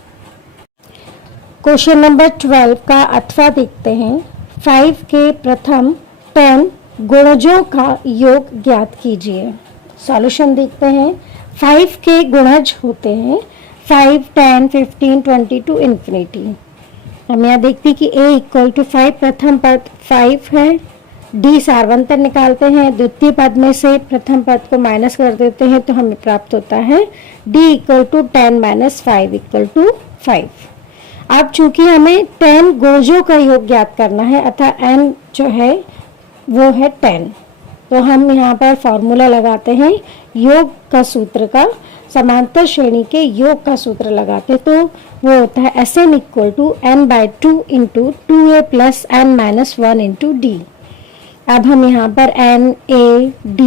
क्वेश्चन नंबर 12 का अथवा देखते हैं। 5 के प्रथम 10 गुणजों का योग ज्ञात कीजिए। सॉल्यूशन देखते हैं। 5 के गुणज होते हैं 5, 10, 15, 20 टू इन्फिनिटी। हम यहाँ देखते हैं कि a = 5 प्रथम पद 5 है, d सारवंतर निकालते हैं, द्वितीय पद में से प्रथम पद को माइनस कर देते हैं तो हमें प्राप्त होता है d = 10 - 5 = 5। अब चूंकि हमें 10 गुणजों का योग ज्ञात करना है अतः n जो है वो है 10, तो हम यहाँ पर फॉर्मूला लगाते हैं योग का सूत्र का, समांतर श्रेणी के योग का सूत्र लगाते तो वो होता है Sn = n/2 × 2a + n - 1 × d। अब हम यहाँ पर n, a, d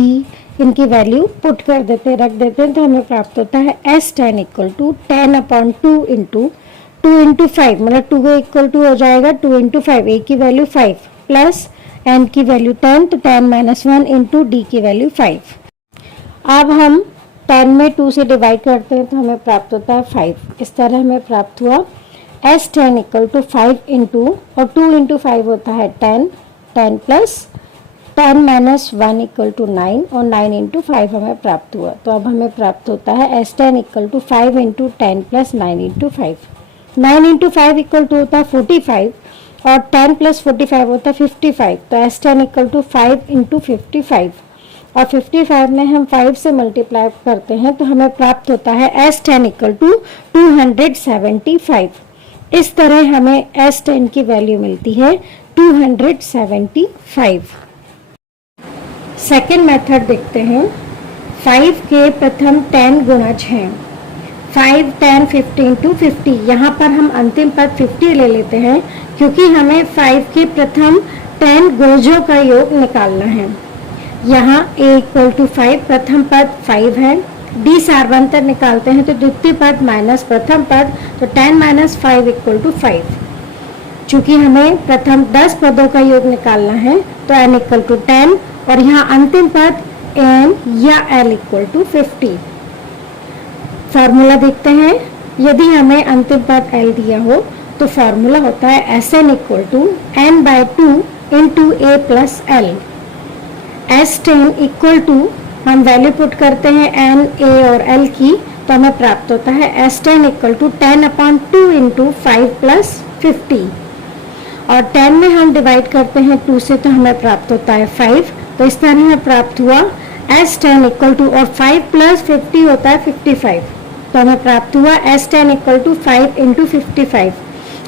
इनकी वैल्यू पुट कर देते रख देते हैं, तो हमें प्राप्त होता है S10 = 10/2 × 2 × 5 मतलब 2a = हो जाएगा 2 × 5, a की वैल्यू 5 प्लस n की वैल्यू 10, तो 10 - 1 × d की वैल्यू 5। अब हम 10 में 2 से डिवाइड करते हैं तो हमें प्राप्त होता है 5। इस तरह हमें प्राप्त हुआ S10 = 5 × और 2 × 5 होता है 10, 10 प्लस 10 - 1 = 9 और 9 × 5 हमें प्राप्त हुआ। तो अब हमें प्राप्त होता है S10 = 5 × 10 + 9 × 5। 9 × 5 = होता है 45 और 10 + 45 होता है 55, तो S10 = 5 × 55। और 55 में हम 5 से मल्टीप्लाई करते हैं तो हमें प्राप्त होता है S10 इक्वल टू 275। इस तरह हमें S10 की वैल्यू मिलती है 275। सेकेंड मेथड देखते हैं। 5 के प्रथम 10 गुणज हैं 5, 10, 15 to 50। यहाँ पर हम अंतिम पद 50 ले लेते हैं क्योंकि हमें 5 के प्रथम 10 गुणजों का योग निकालना है। यहाँ a इक्वल टू 5 प्रथम पद 5 है, d सार्वंतर निकालते हैं तो द्वितीय पद माइनस प्रथम पद, तो 10 माइनस 5 इक्वल टू 5। चूंकि हमें प्रथम 10 पदों का योग निकालना है तो n इक्वल टू 10 और यहाँ अंतिम पद n या l इक्वल टू 50। फॉर्मूला देखते हैं। यदि हमें अंतिम पद l दिया हो तो फॉर्मूला होता है Sn equal to n by 2 into a plus l. S10 equal to हम वैल्यू पुट करते हैं n, a और l की, तो हमें प्राप्त होता है S10 equal to 10/2 into 5 plus 50 और 10 में हम डिवाइड करते हैं 2 से तो हमें प्राप्त होता है 5। तो इस तरह हमें प्राप्त हुआ S10 इक्वल टू, और 5 प्लस 50 होता है 55, तो हमें प्राप्त हुआ S10 इक्वल टू 5 इंटू 55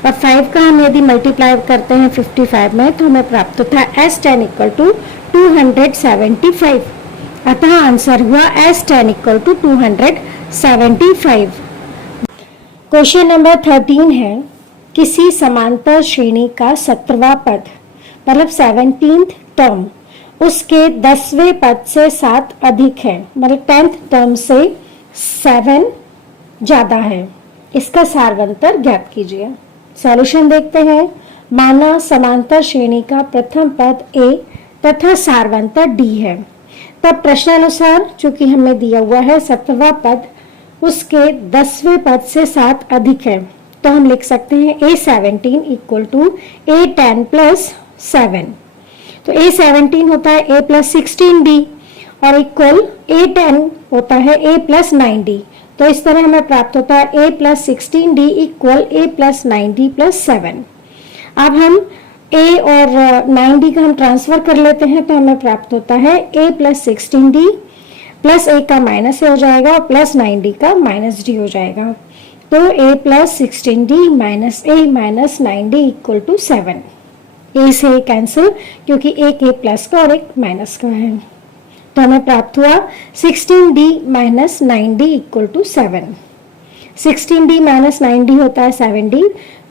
और 5 का हम यदि मल्टीप्लाई करते हैं 55 में तो हमें प्राप्त होता है S10 इक्वल टू 275। अतः आंसर हुआ S10 equal to 275। Question number 13 है, किसी समांतर श्रेणी का 17वां पद मतलब 17th टर्म उसके 10वें पद से 7 अधिक है, मतलब 10th टर्म से 7 ज्यादा है। इसका सारवंतर ज्ञात कीजिए। सॉल्यूशन देखते हैं। माना समांतर श्रेणी का प्रथम पद a तथा सारवंतर d है, तब प्रश्नानुसार चूंकि हमें दिया हुआ है 17वां पद उसके 10वें पद से 7 अधिक है, तो हम लिख सकते हैं A17 equal to A10 plus 7। तो A17 होता है A प्लस 16D और इक्वल A10 होता है A प्लस 9D। तो इस तरह हमें प्राप्त होता है A plus 16D equal A plus 9D plus 7। अब हम A और 9D का हम ट्रांसफर कर लेते हैं तो हमें प्राप्त होता है A plus 16D plus A का माइनस हो जाएगा और प्लस 9D का माइनस D हो जाएगा। तो A plus 16D minus A minus 9D equal to 7। A से कैंसिल क्योंकि एक A प्लस का और एक माइनस का है, तो हमें प्राप्त हुआ 16D minus 9D equal to 7। 16D minus 9D होता है 7D,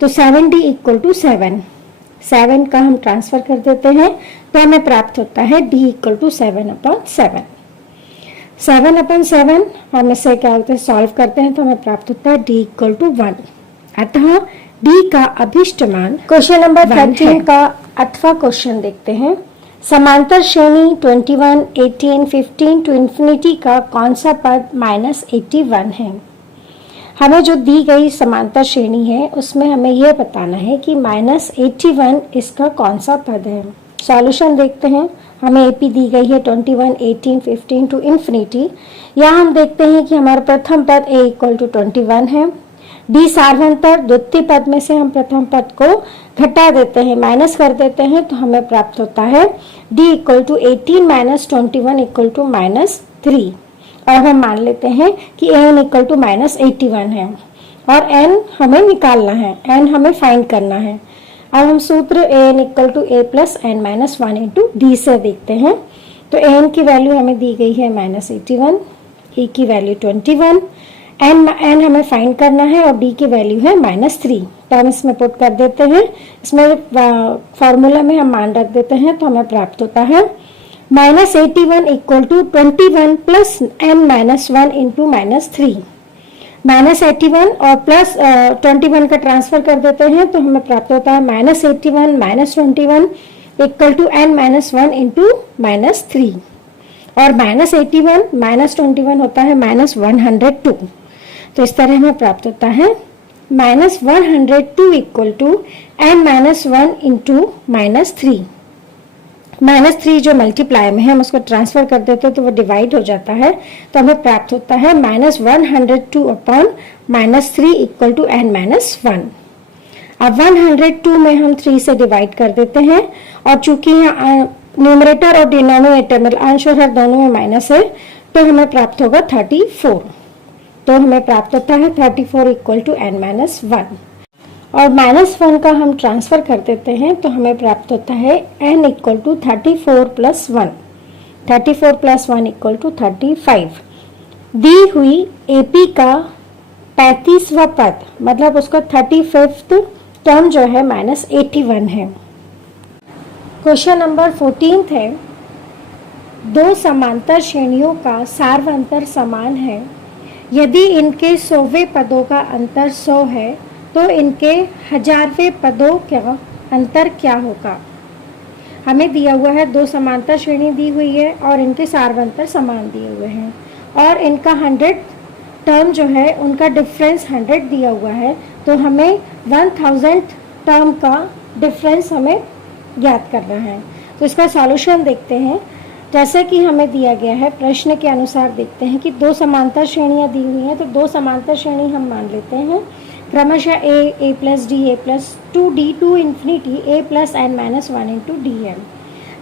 तो 7D इक्वल टू 7। 7 का हम ट्रांसफर कर देते हैं तो हमें प्राप्त होता है D इक्वल टू 7/7। 7/7 हम इसे क्या होता है सॉल्व करते हैं तो हमें प्राप्त होता है D इक्वल टू 1। अतः D का अभिष्ट मान। क्वेश्चन नंबर 13 का 8वां क्वेश्चन देखते हैं। समांतर श्रेणी 21, 18, 15 टू इंफिनिटी का कौन सा पद -81 है। हमें जो दी गई समांतर श्रेणी है उसमें हमें यह बताना है कि -81 इसका कौन सा पद है। सॉल्यूशन देखते हैं। हमें एपी दी गई है 21, 18, 15 टू इंफिनिटी। यहाँ हम देखते हैं कि हमारा प्रथम पद a इक्वल टू 21 है। डी सार्वंतर द्वितीय पद में से हम प्रथम पद को घटा देते हैं, माइनस कर देते हैं, तो हमें प्राप्त होता है d equal to 18 minus 21 equal to -3। और हम मान लेते हैं कि n इक्वल टू -81 है और n हमें निकालना है, n हमें फाइंड करना है। अब हम सूत्र an equal to a plus n minus 1 into d से देखते हैं। तो an की वैल्यू हमें दी गई है -81, e की वैल्यू 21, n हमें फाइंड करना है और d की वैल्यू है -3। तो हम इसमें पुट कर देते हैं। इसमें फॉर्मूला में हम मान रख देते हैं तो हमें प्राप्त होता है -81 equal to 21 plus n minus 1 into -3। -81 और प्लस 21 का ट्रांसफर कर देते हैं तो हमें प्राप्त होता है -81 minus 21 equal to n minus 1 into -3 और -81 माइनस 21 होता है -102। तो इस तरह हमें प्राप्त होता है -102 equal to n minus 1 into -3। -3 जो मल्टीप्लाई में है हम उसको ट्रांसफर कर देते हैं तो वो डिवाइड हो जाता है, तो हमें प्राप्त होता है -102 upon -3 equal to n minus 1। अब 102 में हम 3 से डिवाइड कर देते हैं और चूंकि यहाँ न्यूमरेटर और डिनोमिनेटर मतलब अंश और हर दोनों में माइनस है, तो हमें प्राप्त होगा 34। तो हमें प्राप्त होता है 34 इक्वल टू n माइनस 1, और -1 का हम ट्रांसफर कर देते हैं तो हमें प्राप्त होता है n equal to 34 plus 1, 34 plus 1 equal to 35। दी हुई AP का 35वां पद मतलब उसका 35th टर्म जो है -81 है। क्वेश्चन नंबर 14 है, दो समांतर श्रेणियों का सार्वंतर समान है। यदि इनके 100वें पदों का अंतर 100 है तो इनके 1000वें पदों का अंतर क्या होगा। हमें दिया हुआ है दो समांतर श्रेणी दी हुई है और इनके सार्वंतर समान दिए हुए हैं और इनका 100 टर्म जो है उनका डिफरेंस 100 दिया हुआ है, तो हमें 1000 टर्म का डिफरेंस हमें ज्ञात करना है। तो इसका सॉल्यूशन देखते हैं। जैसे कि हमें दिया गया है प्रश्न के अनुसार देखते हैं कि दो समांतर श्रेणियां दी हुई हैं, तो दो समांतर श्रेणी हम मान लेते हैं क्रमशः a plus d a plus 2d to infinity a plus n minus 1 into d m.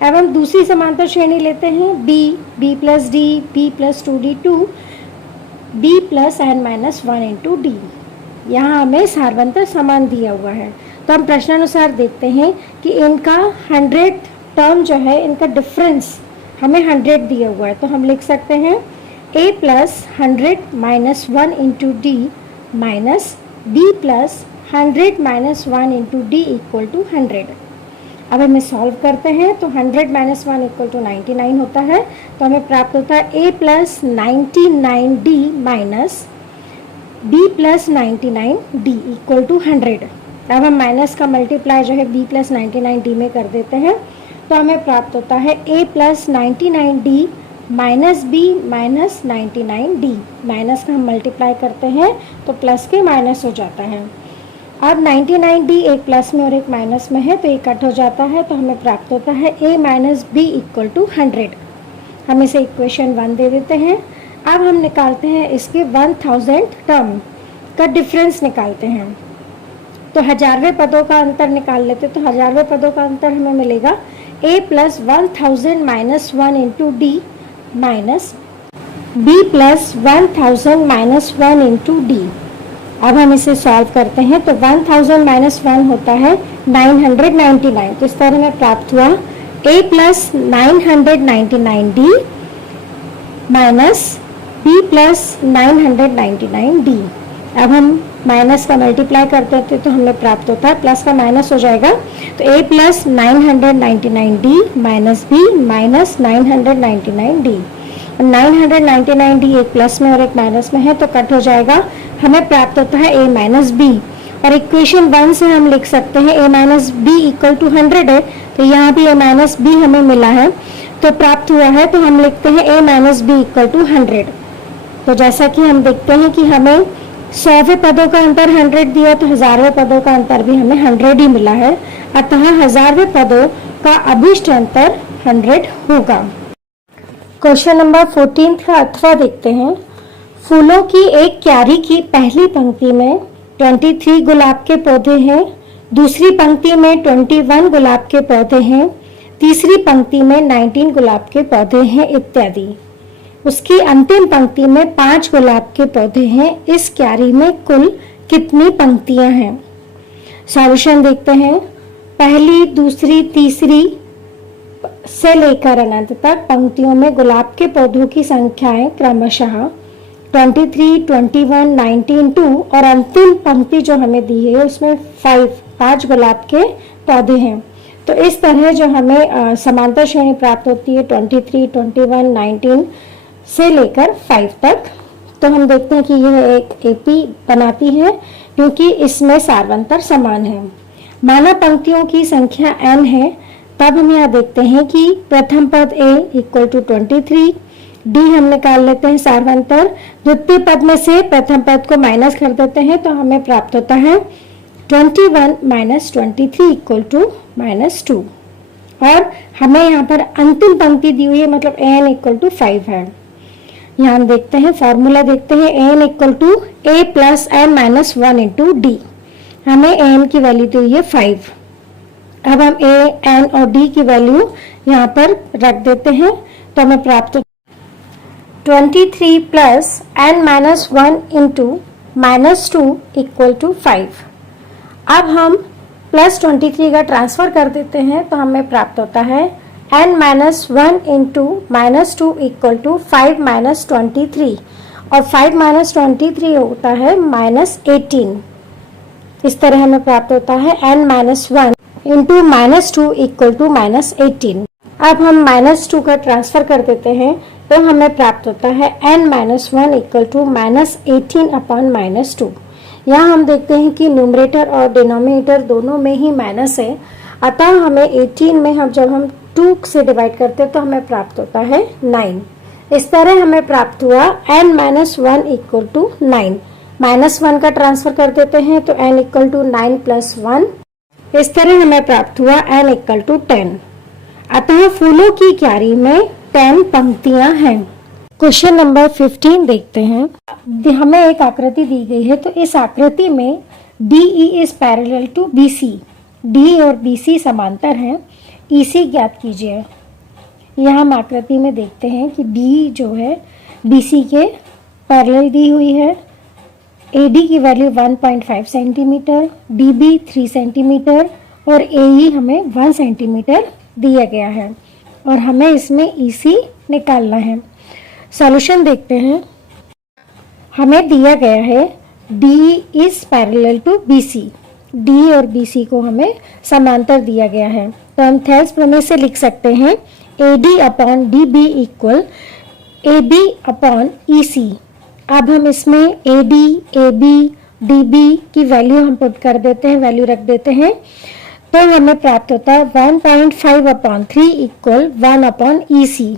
अब हम दूसरी समांतर श्रेणी लेते हैं b plus d b plus 2d to b plus n minus 1 into d. यहाँ हमें सार्वंतर समान दिया हुआ है, तो हम प्रश्नानुसार देखते हैं कि इनका 100 टर्म जो है इनका डिफरेंस हमें 100 दिया हुआ है, तो हम लिख सकते हैं a plus 100 minus 1 into d minus b plus 100 minus 1 into d equal to 100। अब हमें सॉल्व करते हैं तो 100 माइनस 1 इक्वल टू 99 होता है, तो हमें प्राप्त होता है a plus 99d minus b plus 99d equal to 100। अब हम माइनस का मल्टीप्लाई जो है b प्लस 99d में कर देते हैं, तो हमें प्राप्त होता है a plus 99d minus b minus 99d। Minus का हम मल्टीप्लाई करते हैं तो प्लस के माइनस हो जाता है। अब 99d एक प्लस में और एक माइनस में है तो ये कट हो जाता है, तो हमें प्राप्त होता है a minus b equal to 100। हम इसे इक्वेशन 1 दे देते हैं। अब हम निकालते हैं इसके 1000 टर्म का डिफरेंस निकालते हैं, तो 1000वें पदों का अंतर निकाल लेते, तो 1000वें पदों का अंतर हमें मिलेगा a plus 1000 minus 1 into d minus b plus 1000 minus 1 into D. अब हम इसे सॉल्व करते हैं तो 1000 माइनस 1 होता है 999, तो इस तरह हमें प्राप्त हुआ a plus 999d minus b plus 999d। अब हम माइनस का मल्टीप्लाई करते थे तो हमें प्राप्त होता है प्लस का माइनस हो जाएगा, तो a plus 999d minus b minus 999d। 999d एक प्लस में और एक माइनस में है तो कट हो जाएगा, हमें प्राप्त होता है a माइनस b। और इक्वेशन 1 से हम लिख सकते हैं a minus b equal to 100 है, तो यहाँ भी a माइनस b हमें मिला है तो प्राप्त हुआ है, तो हम लिखते हैं a minus b equal to 100। तो जैसा कि हम देखते हैं कि हमें 100वें पदों का अंतर 100 दिया, तो 1000वें पदों का अंतर भी हमें 100 ही मिला है, अतः 1000वें पदों का अभिष्ट अंतर 100 होगा। क्वेश्चन नंबर 14 का अथवा देखते हैं। फूलों की एक क्यारी की पहली पंक्ति में 23 गुलाब के पौधे हैं, दूसरी पंक्ति में 21 गुलाब के पौधे हैं, तीसरी पंक्ति में 19 गुलाब के पौधे हैं इत्यादि। उसकी अंतिम पंक्ति में 5 गुलाब के पौधे हैं। इस क्यारी में कुल कितनी पंक्तियां हैं। सॉल्यूशन देखते हैं। पहली, दूसरी, तीसरी से लेकर अनंत तक पंक्तियों में गुलाब के पौधों की संख्याएं क्रमशः 23, 21, 19, 2 और अंतिम पंक्ति जो हमें दी है उसमें 5 गुलाब के पौधे हैं। तो इस तरह जो हमें समांतर श्रेणी प्राप्त होती है 23, 21, 19 से लेकर 5 तक, तो हम देखते हैं कि यह एक एपी बनाती है क्योंकि इसमें सार्वंतर समान है। माना पंक्तियों की संख्या n है, तब हम यहाँ देखते हैं कि प्रथम पद a इक्वल टू 23, d हम निकाल लेते हैं सार्वंतर, द्वितीय पद में से प्रथम पद को माइनस कर देते हैं तो हमें प्राप्त होता है 21 माइनस 23 इक्वल टू -2। और हमें यहाँ पर अंतिम पंक्ति दी हुई है मतलब n इक्वल टू 5 है। यहाँ हम देखते हैं फॉर्मूला देखते हैं n equal to a plus n minus 1 into d. हमें n की वैल्यू दी हुई है 5। अब हम a, n और d की वैल्यू यहाँ पर रख देते हैं तो हमें प्राप्त 23 plus n-1 into -2 equal to 5। अब हम प्लस 23 का ट्रांसफर कर देते हैं तो हमें प्राप्त होता है n-1 इंटू -2 इक्वल टू 5 - 23 और 5 - 23 होता है -18। इस तरह हमें प्राप्त होता है n-1 इंटू -2 इक्वल टू -18। अब हम -2 का ट्रांसफर कर देते हैं तो हमें प्राप्त होता है n-1 इक्वल टू -18 अपॉन -2। यहाँ हम देखते हैं कि न्यूमरेटर और डिनोमिनेटर दोनों में ही माइनस है, अतः हमें 18 में जब हम 2 से डिवाइड करते हैं तो हमें प्राप्त होता है 9। इस तरह हमें प्राप्त हुआ n-1 इक्वल टू 9। -1 का ट्रांसफर कर देते हैं तो n इक्वल टू 9 + 1। इस तरह हमें प्राप्त हुआ n इक्वल टू 10। अतः फूलों की क्यारी में 10 पंक्तियां हैं। क्वेश्चन नंबर 15 देखते हैं। हमें एक आकृति दी गई है तो इस आकृति में DE is parallel to BC। D और BC समांतर हैं, EC ज्ञात कीजिए। यह हम आकृति में देखते हैं कि D जो है BC के पैरेलल दी हुई है। AD की वैल्यू 1.5 सेंटीमीटर, DB 3 सेंटीमीटर और AE हमें 1 सेंटीमीटर दिया गया है और हमें इसमें EC निकालना है। सॉल्यूशन देखते हैं। हमें दिया गया है DE is parallel to BC। D और BC को हमें समांतर दिया गया है तो हम थेल्स प्रमेय से लिख सकते हैं AD upon DB equal AB upon EC। अब हम इसमें AD, AB, DB की वैल्यू हम पुट कर देते हैं, वैल्यू रख देते हैं तो हमें प्राप्त होता है 1.5/3 इक्वल 1 अपॉन EC।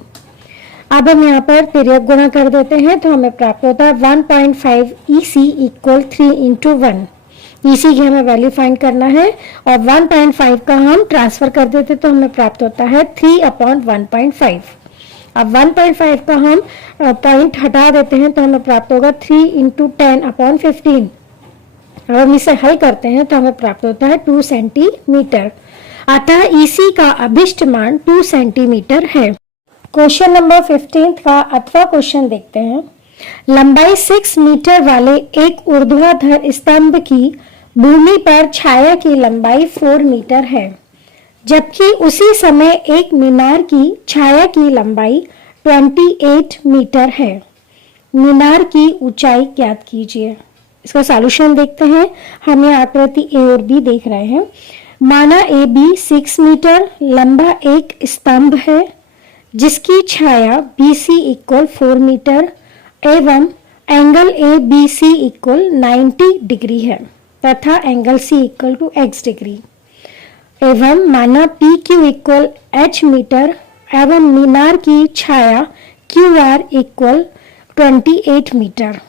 अब हम यहाँ पर तिर्यक गुणा कर देते हैं तो हमें प्राप्त होता है 1.5 EC इक्वल 3 इंटू 1। EC की हमें वैल्यू फाइंड करना है और 1.5 का हम ट्रांसफर कर देते तो हमें प्राप्त होता है 3 अपॉन 1.5। अब 1.5 का हम पॉइंट हटा देते हैं तो हमें प्राप्त होगा 3 इंटू 10 अपॉन 15। अब हम इसे हल करते हैं तो हमें प्राप्त होता है 2 सेंटीमीटर। अतः EC का अभिष्ट मान 2 सेंटीमीटर है। क्वेश्चन नंबर 15 का अथवा क्वेश्चन देखते हैं। लंबाई 6 मीटर वाले एक ऊर्ध्वाधर स्तंभ की भूमि पर छाया की लंबाई 4 मीटर है, जबकि उसी समय एक मीनार की छाया की लंबाई 28 मीटर है। मीनार की ऊंचाई ज्ञात कीजिए। इसका सॉल्यूशन देखते हैं। हम यह आकृति A और B देख रहे हैं। माना AB 6 मीटर लंबा एक स्तंभ है जिसकी छाया BC इक्वल 4 मीटर एवं एंगल ABC इक्वल 90 डिग्री है तथा angle C equal to x degree एवं माना PQ इक्वल h मीटर एवं मीनार की छाया QR इक्वल 28 मीटर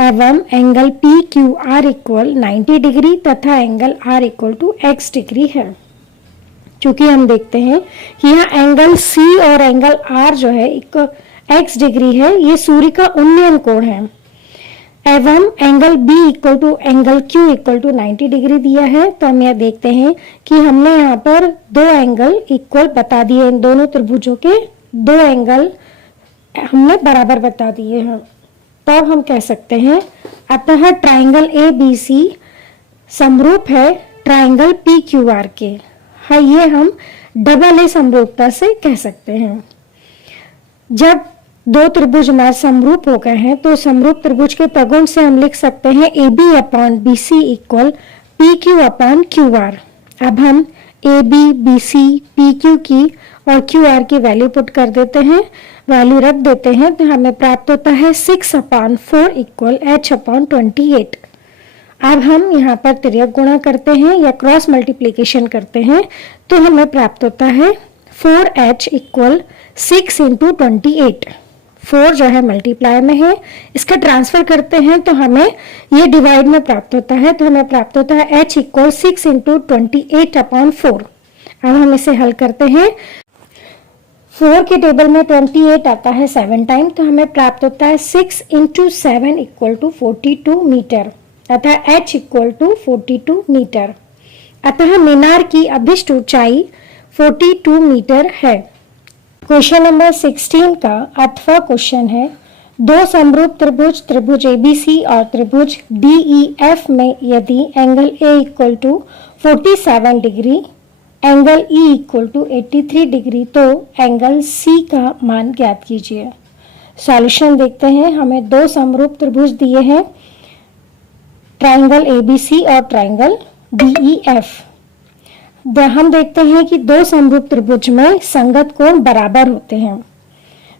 एवं एंगल PQR इक्वल 90 डिग्री तथा angle R equal to x degree है। चूंकि हम देखते हैं कि यहाँ एंगल C और एंगल R जो है एक x डिग्री है, ये सूर्य का उन्नयन कोण है एवं angle B equal to angle Q equal to 90 degree दिया है। तो हम यह देखते हैं कि हमने यहाँ पर 2 एंगल इक्वल बता दिए, इन दोनों त्रिभुजों के 2 एंगल हमने बराबर बता दिए हैं। तब हम कह सकते हैं अतः ट्राइंगल ABC समरूप है ट्राइंगल PQR के। हाँ, ये हम डबल ए समरूपता से कह सकते हैं। जब 2 त्रिभुज हमारे समरूप हो गए हैं तो समरूप त्रिभुज के प्रगुण से हम लिख सकते हैं AB upon BC equal PQ upon QR। अब हम AB, BC, PQ की और QR की वैल्यू पुट कर देते हैं, वैल्यू रख देते हैं तो हमें प्राप्त होता है 6/4 इक्वल h अपॉन 28। अब हम यहाँ पर तिर्यक गुणा करते हैं या क्रॉस मल्टीप्लीकेशन करते हैं तो हमें प्राप्त होता है 4h इक्वल 6 इंटू 28। 4 जो है मल्टीप्लाई में है, इसका ट्रांसफर करते हैं तो हमें ये डिवाइड में प्राप्त होता है तो हमें प्राप्त होता है h इक्वल 6 इंटू 28 अपॉन 4। अब हम इसे हल करते हैं। 4 के टेबल में 28 आता है 7 टाइम तो हमें प्राप्त होता है 6 इंटू 7 इक्वल टू 42 मीटर अतः h इक्वल टू 42 मीटर। अतः मीनार की अभिष्ट ऊंचाई 42 मीटर है। क्वेश्चन नंबर 16 का 8वां क्वेश्चन है, दो समरूप त्रिभुज त्रिभुज ABC और त्रिभुज DEF में यदि angle A equal to 47 degree, angle E equal to 83 degree, तो एंगल C का मान ज्ञात कीजिए। सॉल्यूशन देखते हैं। हमें दो समरूप त्रिभुज दिए हैं, ट्राइंगल ABC और ट्राइंगल DEF। हम देखते हैं कि दो समरूप त्रिभुज में संगत कोण बराबर होते हैं।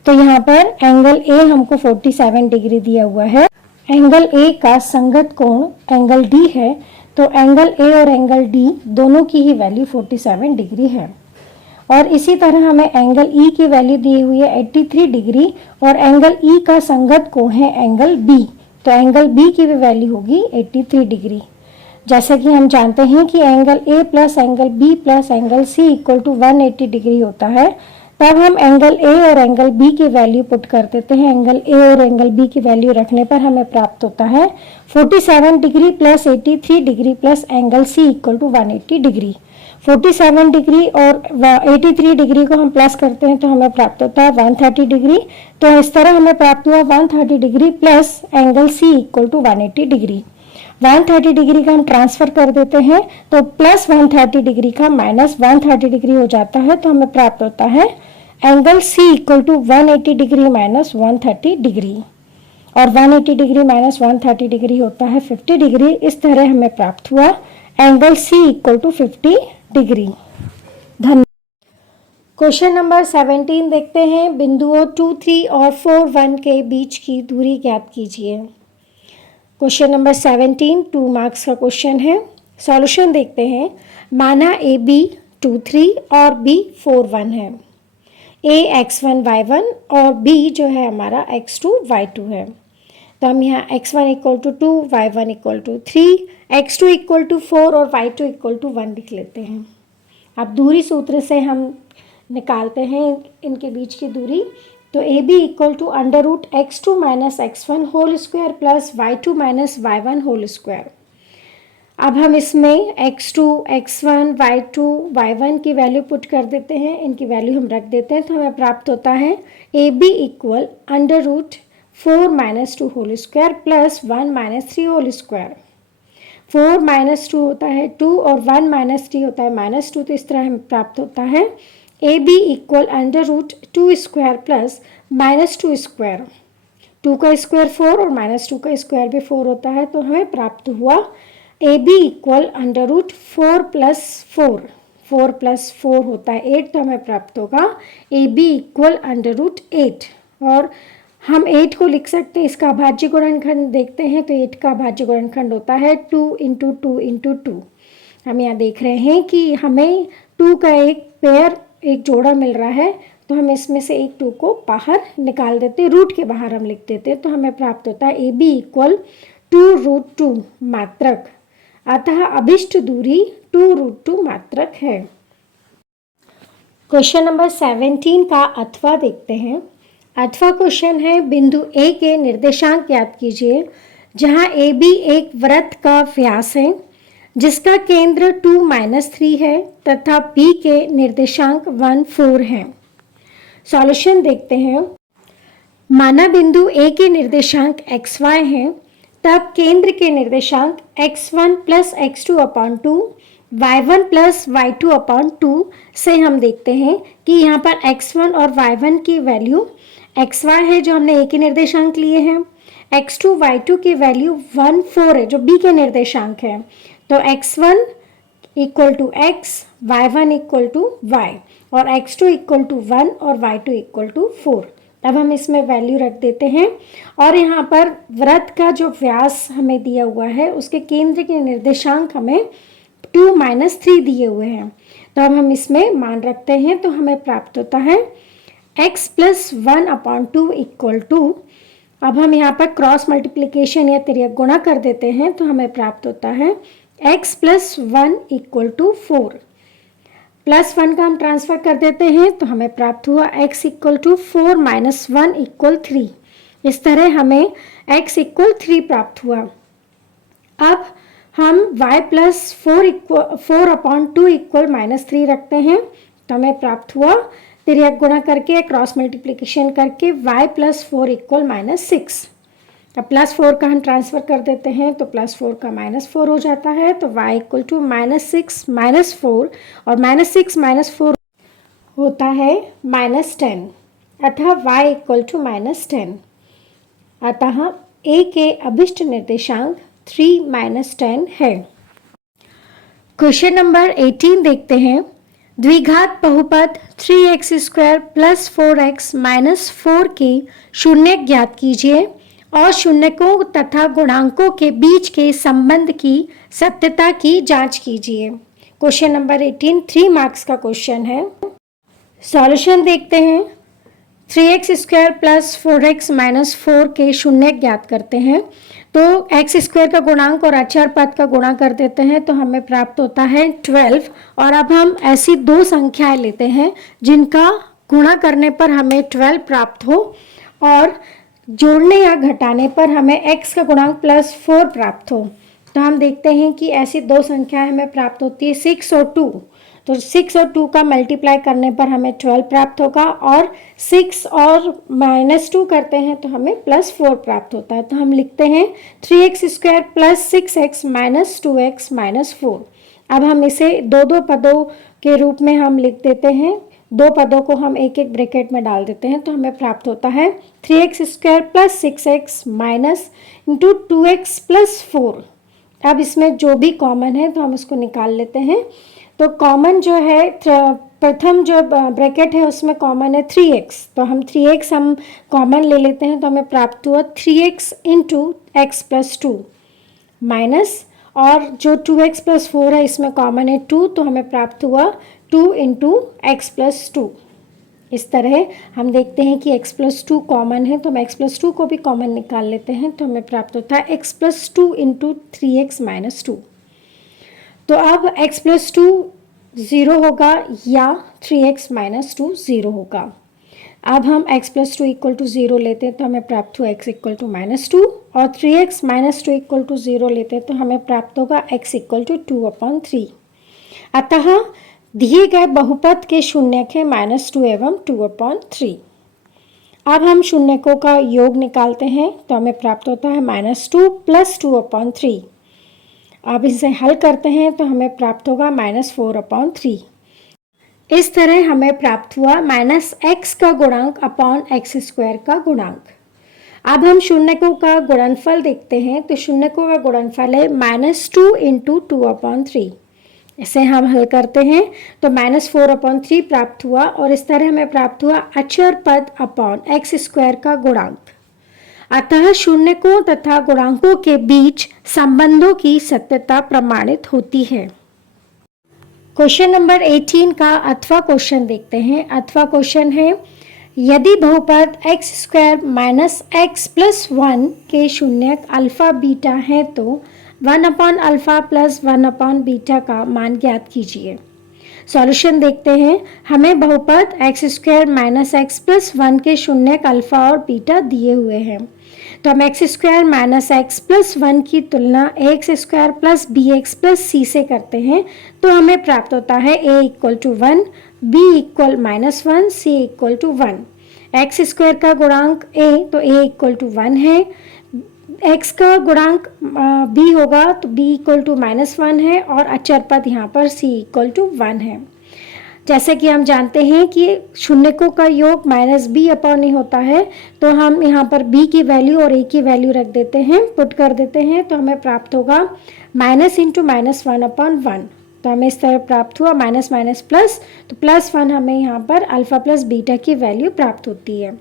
तो यहाँ पर एंगल A हमको 47 डिग्री दिया हुआ है, एंगल A का संगत कोण एंगल D है, तो एंगल A और एंगल D दोनों की ही वैल्यू 47 डिग्री है। और इसी तरह हमें एंगल E की वैल्यू दी हुई है 83 डिग्री और एंगल E का संगत कोण है एंगल B, तो एंगल B की भी वैल्यू होगी 83 डिग्री। जैसा कि हम जानते हैं कि angle A plus angle B plus angle C equal to 180 degree होता है, तब हम एंगल A और एंगल B की वैल्यू पुट कर देते हैं। एंगल A और एंगल B की वैल्यू रखने पर हमें प्राप्त होता है 47 degree plus 83 degree plus angle C equal to 180 degree. 47 degree और 83 डिग्री को हम प्लस करते हैं तो हमें प्राप्त होता है 130 डिग्री। तो इस तरह हमें प्राप्त हुआ 130 degree plus angle C equal to 180 degree. 130 degree का हम ट्रांसफर कर देते हैं तो प्लस 130 डिग्री का माइनस 130 डिग्री हो जाता है, तो हमें प्राप्त होता है angle C equal to 180 degree minus 130 degree. और 180 डिग्री माइनस 130 डिग्री होता है 50 डिग्री। इस तरह हमें प्राप्त हुआ angle C equal to 50 degree. धन्यवाद। क्वेश्चन नंबर 17 देखते हैं, बिंदुओं 2, 3 और 4, 1 के बीच की दूरी ज्ञात कीजिए। क्वेश्चन नंबर 17 2 मार्क्स का क्वेश्चन है। सॉल्यूशन देखते हैं। माना AB 2, 3 और B 4, 1 है। A x1 y1 और B जो है हमारा x2 y2 है। तो हम यहाँ x1 equal to 2, y1 equal to 3, x2 equal to 4 और y2 इक्वल टू 1 लिख लेते हैं। अब दूरी सूत्र से हम निकालते हैं इनके बीच की दूरी। तो AB equal to under root x2 minus x1 whole square plus y2 minus y1 whole square. अब हम इसमें x2, x1, y2, y1 की वैल्यू पुट कर देते हैं, इनकी वैल्यू हम रख देते हैं, तो हमें प्राप्त होता है AB equal under root 4 minus 2 whole square plus 1 minus 3 whole square. 4 minus 2 होता है 2 और 1 माइनस 3 होता है माइनस 2, तो इस तरह हमें प्राप्त होता है AB equal under root 2 square plus minus 2 square. 2 का स्क्वायर 4 और माइनस 2 का स्क्वायर भी 4 होता है, तो हमें प्राप्त हुआ AB equal under root 4 plus 4। 4 plus 4 होता है 8, तो हमें प्राप्त होगा AB इक्वल अंडर रूट 8। और हम 8 को लिख सकते हैं, इसका अभाज्य गुणनखंड देखते हैं तो 8 का अभाज्य गुणनखंड होता है 2 इंटू 2 इंटू 2। हम यहाँ देख रहे हैं कि हमें 2 का एक पेयर, एक जोड़ा मिल रहा है, तो हम इसमें से एक 2 को बाहर निकाल देते हैं, रूट के बाहर हम लिख देते हैं, तो हमें प्राप्त होता है AB इक्वल 2 रूट 2 मात्रक। अतः अभिष्ट दूरी 2 रूट 2 मात्रक है। क्वेश्चन नंबर 17 का अथवा देखते हैं। अथवा क्वेश्चन है, बिंदु A के निर्देशांक ज्ञात कीजिए, जहां AB एक वृत्त का व्यास है जिसका केंद्र 2-3 है तथा B के निर्देशांक 1, 4 हैं। सॉल्यूशन देखते हैं। माना बिंदु A के निर्देशांक xy हैं, तब केंद्र के निर्देशांक x1 plus x2 upon 2, y1 plus y2 upon 2 से हम देखते हैं कि यहाँ पर x1 और y1 की वैल्यू xy है जो हमने A के निर्देशांक लिए हैं, x2 y2 की वैल्यू 1, 4 है जो B के निर्देशांक है। तो x1 equal to x, y1 equal to y और x2 इक्वल टू 1 और y2 इक्वल टू 4। अब हम इसमें वैल्यू रख देते हैं और यहाँ पर वृत्त का जो व्यास हमें दिया हुआ है उसके केंद्र के निर्देशांक हमें 2-3 दिए हुए हैं, तो अब हम इसमें मान रखते हैं, तो हमें प्राप्त होता है x plus 1 upon 2 equal to, अब हम यहाँ पर क्रॉस मल्टीप्लिकेशन या तिर्यक गुणा कर देते हैं, तो हमें प्राप्त होता है x plus 1 equal to 4। Plus 1 का हम ट्रांसफर कर देते हैं, तो हमें प्राप्त हुआ x equal to 4 minus 1 equal 3। इस तरह हमें x इक्वल 3 प्राप्त हुआ। अब हम y plus 4 upon 2 equal minus 3 रखते हैं, तो हमें प्राप्त हुआ, फिर यह गुणा करके क्रॉस मल्टीप्लिकेशन करके y + 4 = -6। अब +4 का हम ट्रांसफ़र कर देते हैं तो +4 का -4 हो जाता है, तो y = -6 - 4 और -6 - 4 होता है -10, अतः y = -10। अतः a के अभिष्ट निर्देशांक 3 - 10 है। क्वेश्चन नंबर 18 देखते हैं। द्विघात बहुपद 3x² + 4x - 4 के शून्य ज्ञात कीजिए और शून्यकों तथा गुणांकों के बीच के संबंध की सत्यता की जांच कीजिए। क्वेश्चन नंबर 18 3 मार्क्स का क्वेश्चन है। सॉल्यूशन देखते हैं। 3x² + 4x - 4 के शून्य ज्ञात करते हैं, तो x² का गुणांक और अचर पद का गुणा कर देते हैं तो हमें प्राप्त होता है 12। और अब हम ऐसी दो संख्याएं लेते हैं जिनका गुणा करने पर हमें 12 प्राप्त हो और जोड़ने या घटाने पर हमें x का गुणांक +4 प्राप्त हो। तो हम देखते हैं कि ऐसी दो संख्याएं हमें प्राप्त होती है 6 और 2। तो 6 और 2 का मल्टीप्लाई करने पर हमें 12 प्राप्त होगा और 6 और -2 करते हैं तो हमें +4 प्राप्त होता है। तो हम लिखते हैं 3x² + 6x - 2x - 4। अब हम इसे दो पदों के रूप में हम लिख देते हैं, दो पदों को हम एक एक ब्रैकेट में डाल देते हैं तो हमें प्राप्त होता है 3x² + 6x - 2x + 4। अब इसमें जो भी कॉमन है तो हम उसको निकाल लेते हैं। तो कॉमन जो है, प्रथम जो ब्रैकेट है उसमें कॉमन है 3x, तो हम 3x हम कॉमन ले लेते हैं तो हमें प्राप्त हुआ 3x × x + 2 माइनस, और जो 2x + 4 है इसमें कॉमन है 2, तो हमें प्राप्त हुआ 2 × x + 2। इस तरह हम देखते हैं कि x + 2 कॉमन है तो हम x + 2 को भी कॉमन निकाल लेते हैं तो हमें प्राप्त होता है x + 2 × 3x - 2। तो अब x + 2 0 होगा या 3x - 2 0 होगा। अब हम x + 2 = 0 लेते हैं तो हमें प्राप्त हुआ x = -2 और 3x - 2 = 0 लेते हैं तो हमें प्राप्त होगा x = 2/3। अतः दिए गए बहुपद के शून्यक है -2 एवं 2/3। अब हम शून्यकों का योग निकालते हैं तो हमें प्राप्त होता है -2 + 2/3। अब इसे हल करते हैं तो हमें प्राप्त होगा -4/3। इस तरह हमें प्राप्त हुआ -x का गुणांक x² का गुणांक। अब हम शून्यकों का गुणनफल देखते हैं तो शून्यकों का गुणनफल है -2 × 2/3। इसे हम हल करते हैं तो -4/3 प्राप्त हुआ और इस तरह हमें प्राप्त हुआ अचर पद x² का गुणांक। अतः शून्यकों तथा गुणांकों के बीच संबंधों की सत्यता प्रमाणित होती है। क्वेश्चन नंबर 18 का अथवा क्वेश्चन देखते हैं। अथवा क्वेश्चन है, यदि बहुपद x² - x + 1 के शून्यक अल्फा बीटा है तो 1/α + 1/β का मान ज्ञात कीजिए। सॉल्यूशन देखते हैं। हमें बहुपद x² - x + 1 के शून्यक अल्फा और बीटा दिए हुए हैं, तो हम x² - x + 1 की तुलना ax² + bx + c से करते हैं तो हमें प्राप्त होता है a = 1, b = -1, c = 1। x² का गुणांक a तो a = 1 है, x का गुणांक b होगा तो b = -1 है और अचर पद यहाँ पर c = 1 है। जैसे कि हम जानते हैं कि शून्यकों का योग -b/a होता है, तो हम यहाँ पर b की वैल्यू और a की वैल्यू रख देते हैं, पुट कर देते हैं तो हमें प्राप्त होगा -× -1/1। तो हमें इस तरह प्राप्त हुआ माइनस प्लस, तो +1 हमें यहाँ पर अल्फ़ा प्लस बीटा की वैल्यू प्राप्त होती है।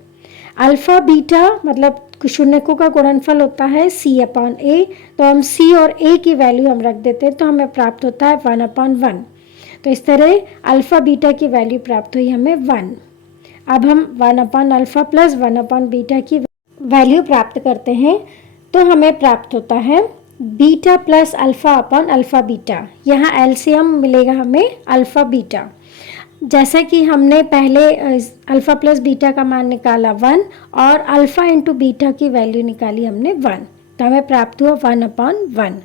अल्फ़ा बीटा मतलब शून्यकों का गुणनफल होता है c/a, तो हम c और a की वैल्यू हम रख देते हैं तो हमें प्राप्त होता है 1/1। तो इस तरह अल्फ़ा बीटा की वैल्यू प्राप्त हुई हमें 1। अब हम 1/α + 1/बीटा की वैल्यू प्राप्त करते हैं तो हमें प्राप्त होता है बीटा + अल्फ़ा बीटा। यहाँ एलसीएम मिलेगा हमें अल्फ़ा बीटा। जैसा कि हमने पहले अल्फ़ा प्लस बीटा का मान निकाला 1 और अल्फ़ा × बीटा की वैल्यू निकाली हमने 1, तो हमें प्राप्त हुआ 1/1।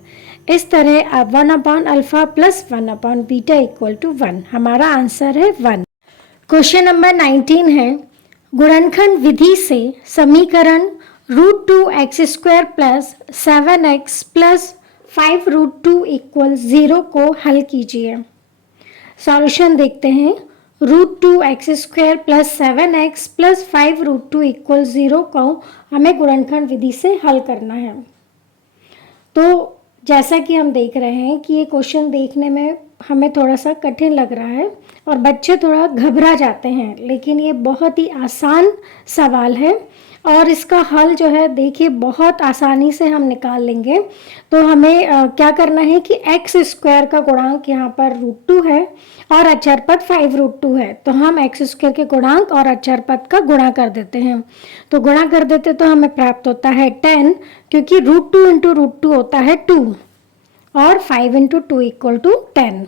इस तरह 1/α + 1/बीटा = 1। हमारा आंसर है 1। क्वेश्चन नंबर 19 है, गुणनखंड विधि से समीकरण √2x² plus 7x plus 5√2 equal 0 को हल कीजिए। सॉल्यूशन देखते हैं। √2x² plus 7x plus 5√2 equal 0 को हमें गुणनखंड विधि से हल करना है। तो जैसा कि हम देख रहे हैं कि ये क्वेश्चन देखने में हमें थोड़ा सा कठिन लग रहा है और बच्चे थोड़ा घबरा जाते हैं, लेकिन ये बहुत ही आसान सवाल है और इसका हल जो है देखिए बहुत आसानी से हम निकाल लेंगे। तो हमें क्या करना है कि x² का गुणांक यहाँ पर √2 है और अचर पद 5√2 है, तो हम x² के गुणांक और अचर पद का गुणा कर देते हैं। तो गुणा कर देते तो हमें प्राप्त होता है 10, क्योंकि √2 इंटू √2 होता है 2 और 5 इंटू 2 इक्वल टू 10।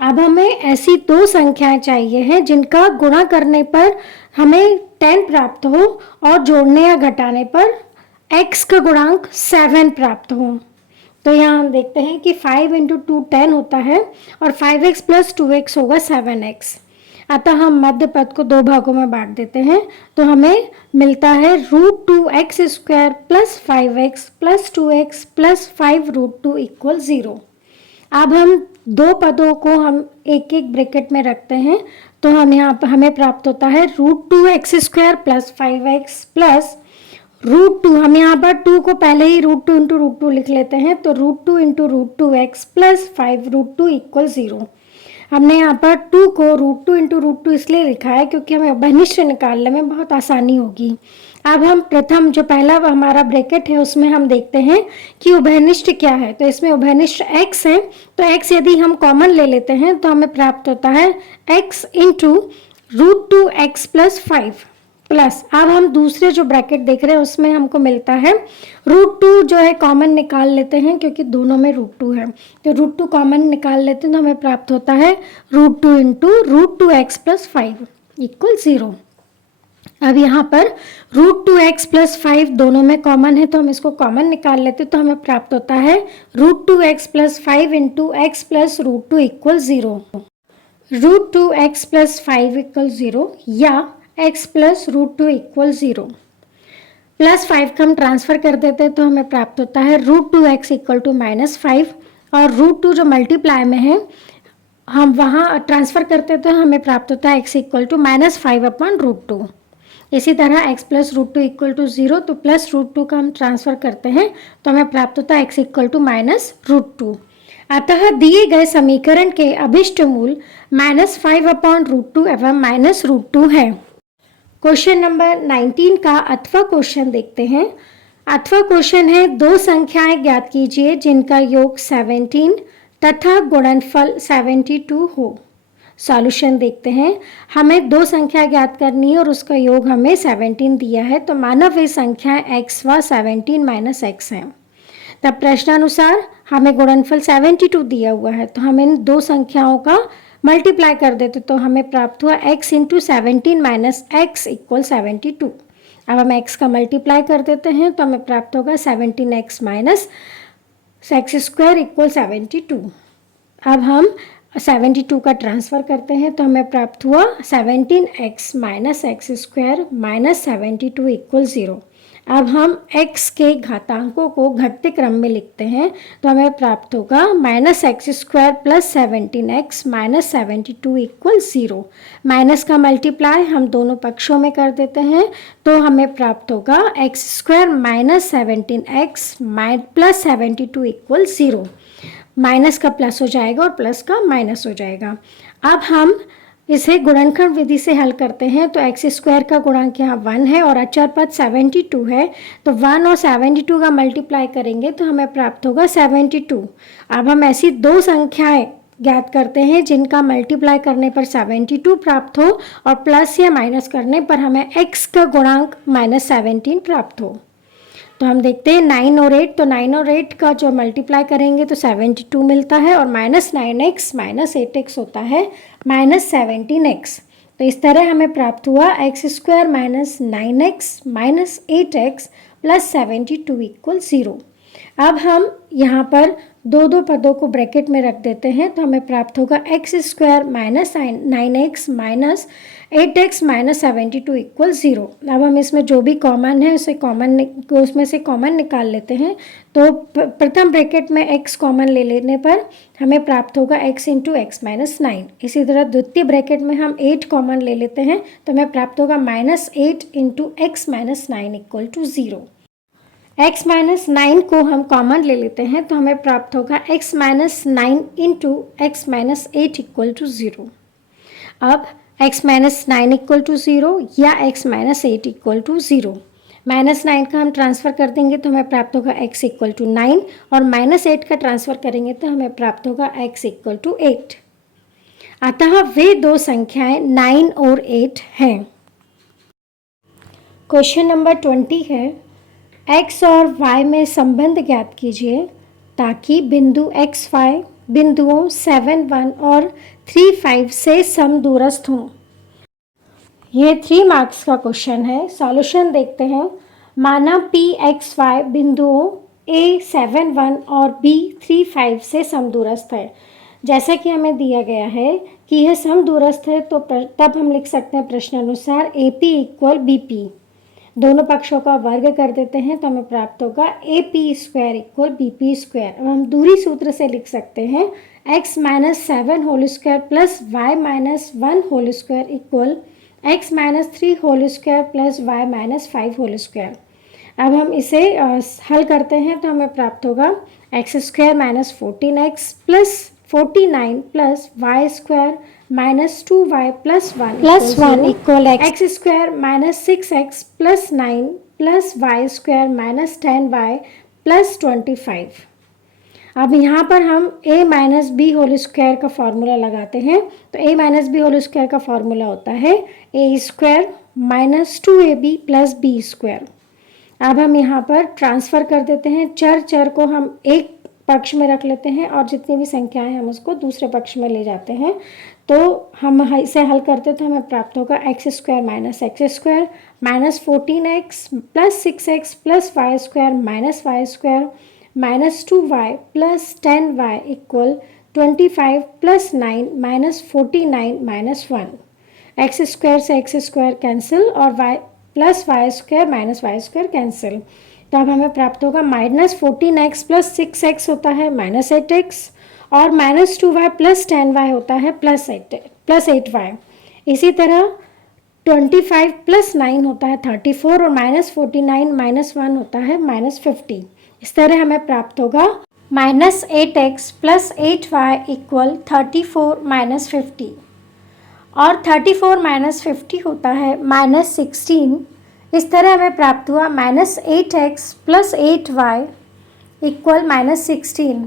अब हमें ऐसी दो संख्याएं चाहिए हैं जिनका गुणा करने पर हमें 10 प्राप्त हो और जोड़ने या घटाने पर x का गुणांक 7 प्राप्त हो। तो यहाँ हम देखते हैं कि 5 इंटू 2 10 होता है और 5x प्लस 2x होगा 7x। अतः हम मध्य पद को दो भागों में बांट देते हैं, तो हमें मिलता है √2x² plus 5x plus 2x plus 5√2 equal 0। अब हम दो पदों को हम एक एक ब्रैकेट में रखते हैं, तो हम यहाँ पर हमें प्राप्त होता है √2x² प्लस 5x प्लस √2, हम यहाँ पर 2 को पहले ही √2 इंटू √2 लिख लेते हैं, तो √2 इंटू √2x प्लस 5√2 इक्वल 0। हमने यहाँ पर 2 को √2 इंटू √2 इसलिए लिखा है क्योंकि हमें उभयनिष्ठ निकालने में बहुत आसानी होगी। अब हम प्रथम जो पहला हमारा ब्रैकेट है उसमें हम देखते हैं कि उभयनिष्ठ क्या है। तो इसमें उभयनिष्ठ x है, तो x यदि हम कॉमन ले लेते हैं तो हमें प्राप्त होता है x into √2x plus 5 plus, अब हम दूसरे जो ब्रैकेट देख रहे हैं उसमें हमको मिलता है √2 जो है कॉमन निकाल लेते हैं क्योंकि दोनों में √2 है, तो √2 कॉमन निकाल लेते हैं तो हमें प्राप्त होता है √2 इंटू √2x प्लस 5 इक्वल 0। अब यहाँ पर √2x प्लस 5 दोनों में कॉमन है, तो हम इसको कॉमन निकाल लेते हैं तो हमें प्राप्त होता है √2x plus 5 into x plus √2 equal 0। √2x plus 5 equal 0 या x प्लस √2 इक्वल 0 प्लस 5 का हम ट्रांसफर कर देते हैं तो हमें प्राप्त होता है √2x इक्वल टू -5 और √2 जो मल्टीप्लाई में है हम वहाँ ट्रांसफर करते तो हमें प्राप्त होता है x इक्वल टू -5/√2। इसी तरह x प्लस √2 इक्वल टू 0, तो प्लस √2 का हम ट्रांसफर करते हैं तो हमें प्राप्त होता है x इक्वल टू -√2। अतः दिए गए समीकरण के अभिष्ट मूल -5/√2 एवं -√2 है। क्वेश्चन नंबर 19 का अथवा क्वेश्चन देखते हैं। अथवा क्वेश्चन है, दो संख्याएं ज्ञात कीजिए जिनका योग 17 तथा गुणनफल 72 हो। सॉल्यूशन देखते हैं। हमें दो संख्या ज्ञात करनी है और उसका योग हमें 17 दिया है, तो माना वे संख्याएं x व 17 - x हैं। तब प्रश्नानुसार हमें गुणनफल 72 दिया हुआ है, तो हम इन दो संख्याओं का मल्टीप्लाई कर देते तो हमें प्राप्त हुआ x इंटू 17 - x इक्वल 72। अब हम x का मल्टीप्लाई कर देते हैं तो हमें प्राप्त होगा 17x माइनस x² इक्वल 72। अब हम 72 का ट्रांसफ़र करते हैं तो हमें प्राप्त हुआ 17x minus x² minus 72 equal 0। अब हम x के घातांकों को घटते क्रम में लिखते हैं तो हमें प्राप्त होगा -x² plus 17x minus 72 equal 0। Minus का मल्टीप्लाई हम दोनों पक्षों में कर देते हैं तो हमें प्राप्त होगा x² minus 17x plus 72 equal 0। Minus का प्लस हो जाएगा और प्लस का माइनस हो जाएगा। अब हम इसे गुणनखंड विधि से हल करते हैं तो x² का गुणांक यहाँ 1 है और अचर पद 72 है, तो 1 और 72 का मल्टीप्लाई करेंगे तो हमें प्राप्त होगा 72। अब हम ऐसी दो संख्याएं ज्ञात करते हैं जिनका मल्टीप्लाई करने पर 72 प्राप्त हो और प्लस या माइनस करने पर हमें x का गुणांक -17 प्राप्त हो। तो हम देखते हैं 9 और 8, तो 9 और 8 का जो मल्टीप्लाई करेंगे तो 72 मिलता है और -9x -8x होता है -17x। तो इस तरह हमें प्राप्त हुआ x² -9x -8x plus 72 equal 0। अब हम यहाँ पर दो दो पदों को ब्रैकेट में रख देते हैं तो हमें प्राप्त होगा x square minus 9x minus 8x minus 72 equal 0। अब हम इसमें जो भी कॉमन है उसमें से कॉमन निकाल लेते हैं। तो प्रथम ब्रैकेट में x कॉमन ले लेने पर हमें प्राप्त होगा x इंटू एक्स माइनस 9। इसी तरह द्वितीय ब्रैकेट में हम 8 कॉमन ले लेते हैं तो हमें प्राप्त होगा minus 8 into x minus 9 equal to 0। x minus 9 को हम कॉमन ले लेते हैं तो हमें प्राप्त होगा x minus 9 into x minus 8 equal to 0। अब x माइनस 9 इक्वल टू 0 या x minus 8 equal to 0, minus 9 का हम ट्रांसफ़र कर देंगे तो हमें प्राप्त होगा x इक्वल टू 9 और माइनस 8 का ट्रांसफ़र करेंगे तो हमें प्राप्त होगा x इक्वल टू 8। अतः वे दो संख्याएं 9 और 8 हैं। क्वेश्चन नंबर 20 है, x और y में संबंध ज्ञात कीजिए ताकि बिंदु x, y बिंदुओं 7, 1 और 3, 5 से समदूरस्थ हों। यह 3 मार्क्स का क्वेश्चन है। सॉल्यूशन देखते हैं। माना p, x, y बिंदुओं a 7, 1 और b 3, 5 से समदूरस्थ है। जैसा कि हमें दिया गया है कि यह समदूरस्थ है तो तब हम लिख सकते हैं प्रश्नानुसार AP इक्वल BP। दोनों पक्षों का वर्ग कर देते हैं तो हमें प्राप्त होगा AP square equal BP square. अब हम दूरी सूत्र से लिख सकते हैं x minus 7 whole square plus y minus 1 whole square equal x minus 3 whole square plus y minus 5 whole square. अब हम इसे हल करते हैं तो हमें प्राप्त होगा x square minus 14x plus 49 plus y square minus 2y plus 1 equal x square minus 6x plus 9 plus y square minus 10y plus 25। अब यहाँ पर हम a minus b whole square का फॉर्मूला लगाते हैं तो a minus b whole square का formula होता है a square minus 2ab plus b square. अब हम यहाँ पर ट्रांसफ़र कर देते हैं। चर को हम एक पक्ष में रख लेते हैं और जितनी भी संख्याएं हम उसको दूसरे पक्ष में ले जाते हैं। तो हम इसे हल करते तो हमें प्राप्त होगा x square minus x square minus 14x plus 6x plus y square minus 2y plus 10y equal 25 plus 9 minus 49 minus 1। X square से एक्स स्क्वायर कैंसिल और y plus y square minus y square cancel. तो अब हमें प्राप्त होगा minus 14x plus 6x होता है minus 8x और माइनस 2y प्लस 10y होता है प्लस 8y। इसी तरह 25 प्लस 9 होता है 34 और माइनस 49 माइनस 1 होता है माइनस 50। इस तरह हमें प्राप्त होगा minus 8x plus 8y equal 34 minus 50 और 34 माइनस 50 होता है माइनस 16। इस तरह हमें प्राप्त हुआ minus 8x plus 8y equal minus 16।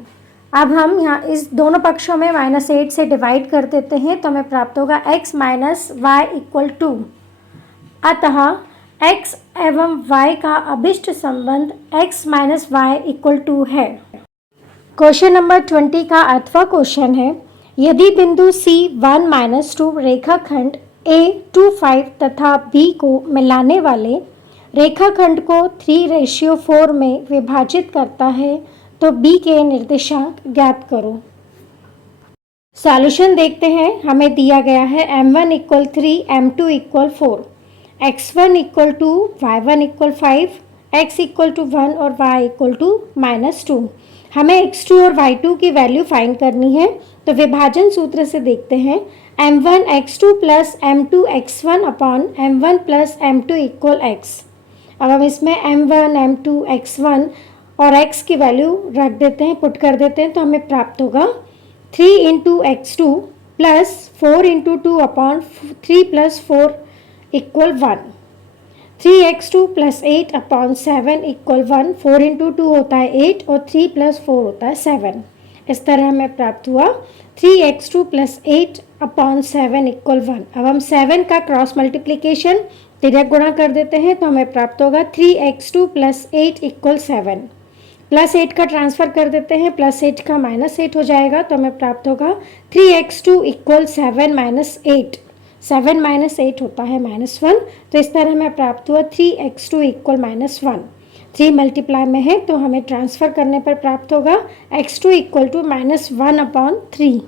अब हम यहाँ इस दोनों पक्षों में माइनस 8 से डिवाइड कर देते हैं तो हमें प्राप्त होगा x माइनस वाई इक्वल 2। अतः x एवं y का अभिष्ट संबंध x माइनस वाई इक्वल 2 है। क्वेश्चन नंबर 20 का 8वां क्वेश्चन है, यदि बिंदु C1 माइनस 2 रेखाखंड A25 तथा B को मिलाने वाले रेखाखंड को 3:4 में विभाजित करता है तो B के निर्देशांक ज्ञात करो। सॉल्यूशन देखते हैं। हमें दिया गया है m1 equal 3, m2 equal 4, x1 equal 2, y1 equal 5, x equal to 1 और y इक्वल टू -2। हमें x2 और y2 की वैल्यू फाइंड करनी है तो विभाजन सूत्र से देखते हैं m1 x2 plus m2 x1 upon m1 plus m2 equal x। अब हम इसमें m1 m2 x1 और x की वैल्यू रख देते हैं, पुट कर देते हैं तो हमें प्राप्त होगा 3 into x2 plus 4 into 2 upon 3 plus 4 equal 1, 3x2 plus 8 upon 7 equal 1, 4 into 2 होता है 8 और 3 प्लस 4 होता है 7। इस तरह हमें प्राप्त हुआ 3x2 प्लस 8 अपॉन 7 इक्वल 1। अब हम 7 का क्रॉस मल्टीप्लिकेशन तिर्यक गुणा कर देते हैं तो हमें प्राप्त होगा 3x2 प्लस 8 इक्वल 7, प्लस 8 का ट्रांसफ़र कर देते हैं, प्लस 8 का माइनस 8 हो जाएगा तो हमें प्राप्त होगा 3x2 इक्वल 7 माइनस 8, 7 माइनस 8 होता है -1। तो इस तरह हमें प्राप्त हुआ 3x2 इक्वल -1। 3 मल्टीप्लाई में है तो हमें ट्रांसफ़र करने पर प्राप्त होगा x2 equal to -1/3।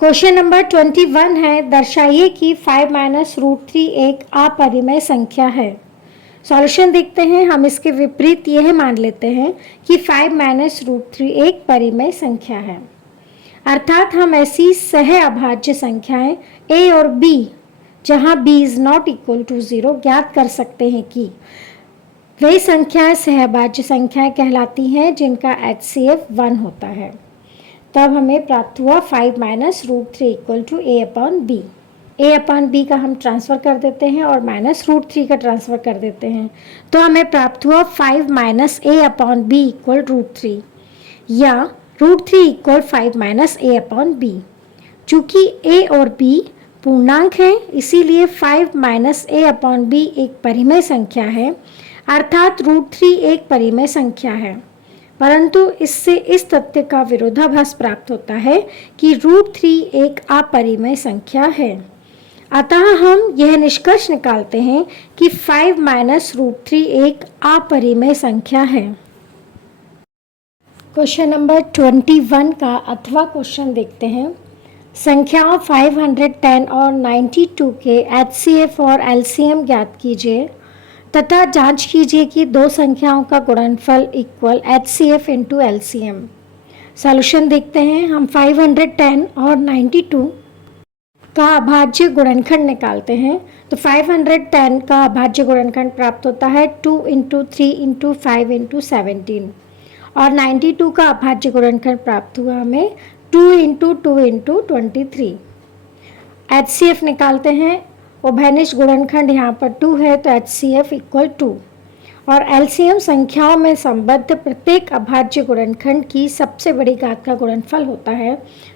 Question number 21 है, दर्शाइए कि 5 माइनस रूट 3 एक अपरिमेय संख्या है। सॉल्यूशन देखते हैं। हम इसके विपरीत यह मान लेते हैं कि 5 माइनस रूट 3 एक परिमेय संख्या है, अर्थात हम ऐसी सह अभाज्य संख्याएं a और b जहां b is not equal to 0 ज्ञात कर सकते हैं कि वे संख्याएं सहअभाज्य संख्याएं कहलाती हैं जिनका HCF 1 होता है। तब हमें प्राप्त हुआ 5 minus root 3 equal to a upon b. a upon b का हम ट्रांसफ़र कर देते हैं और माइनस रूट 3 का ट्रांसफ़र कर देते हैं, तो हमें प्राप्त हुआ 5 minus a upon b equal root 3, या root 3 equal 5 minus a upon b. चूँकि a और b पूर्णांक हैं, इसीलिए 5 माइनस a अपॉन बी एक परिमेय संख्या है, अर्थात रूट 3 एक परिमेय संख्या है। परंतु इससे इस तथ्य का विरोधाभास प्राप्त होता है कि रूट 3 एक अपरिमेय संख्या है। अतः हम यह निष्कर्ष निकालते हैं कि 5 माइनस रूट 3 एक अपरिमेय संख्या है। क्वेश्चन नंबर 21 का अथवा क्वेश्चन देखते हैं। संख्याओं 510 और 92 के HCF और LCM ज्ञात कीजिए तथा जांच कीजिए कि दो संख्याओं का गुणनफल equal HCF into LCM। Solution देखते हैं। हम 510 और 92 का अभाज्य गुणनखंड निकालते हैं, तो 510 का अभाज्य गुणनखंड प्राप्त होता है 2 इंटू 3 इंटू 5 इंटू 17, और 92 का अभाज्य गुणनखंड प्राप्त हुआ हमें 2 इंटू 2 इंटू 23। HCF निकालते हैं। उभयनिष्ठ गुणनखंड यहाँ पर 2 है तो HCF इक्वल 2, और LCM संख्याओं में संबद्ध प्रत्येक अभाज्य गुणनखंड की सबसे बड़ी घात का गुणनफल होता है,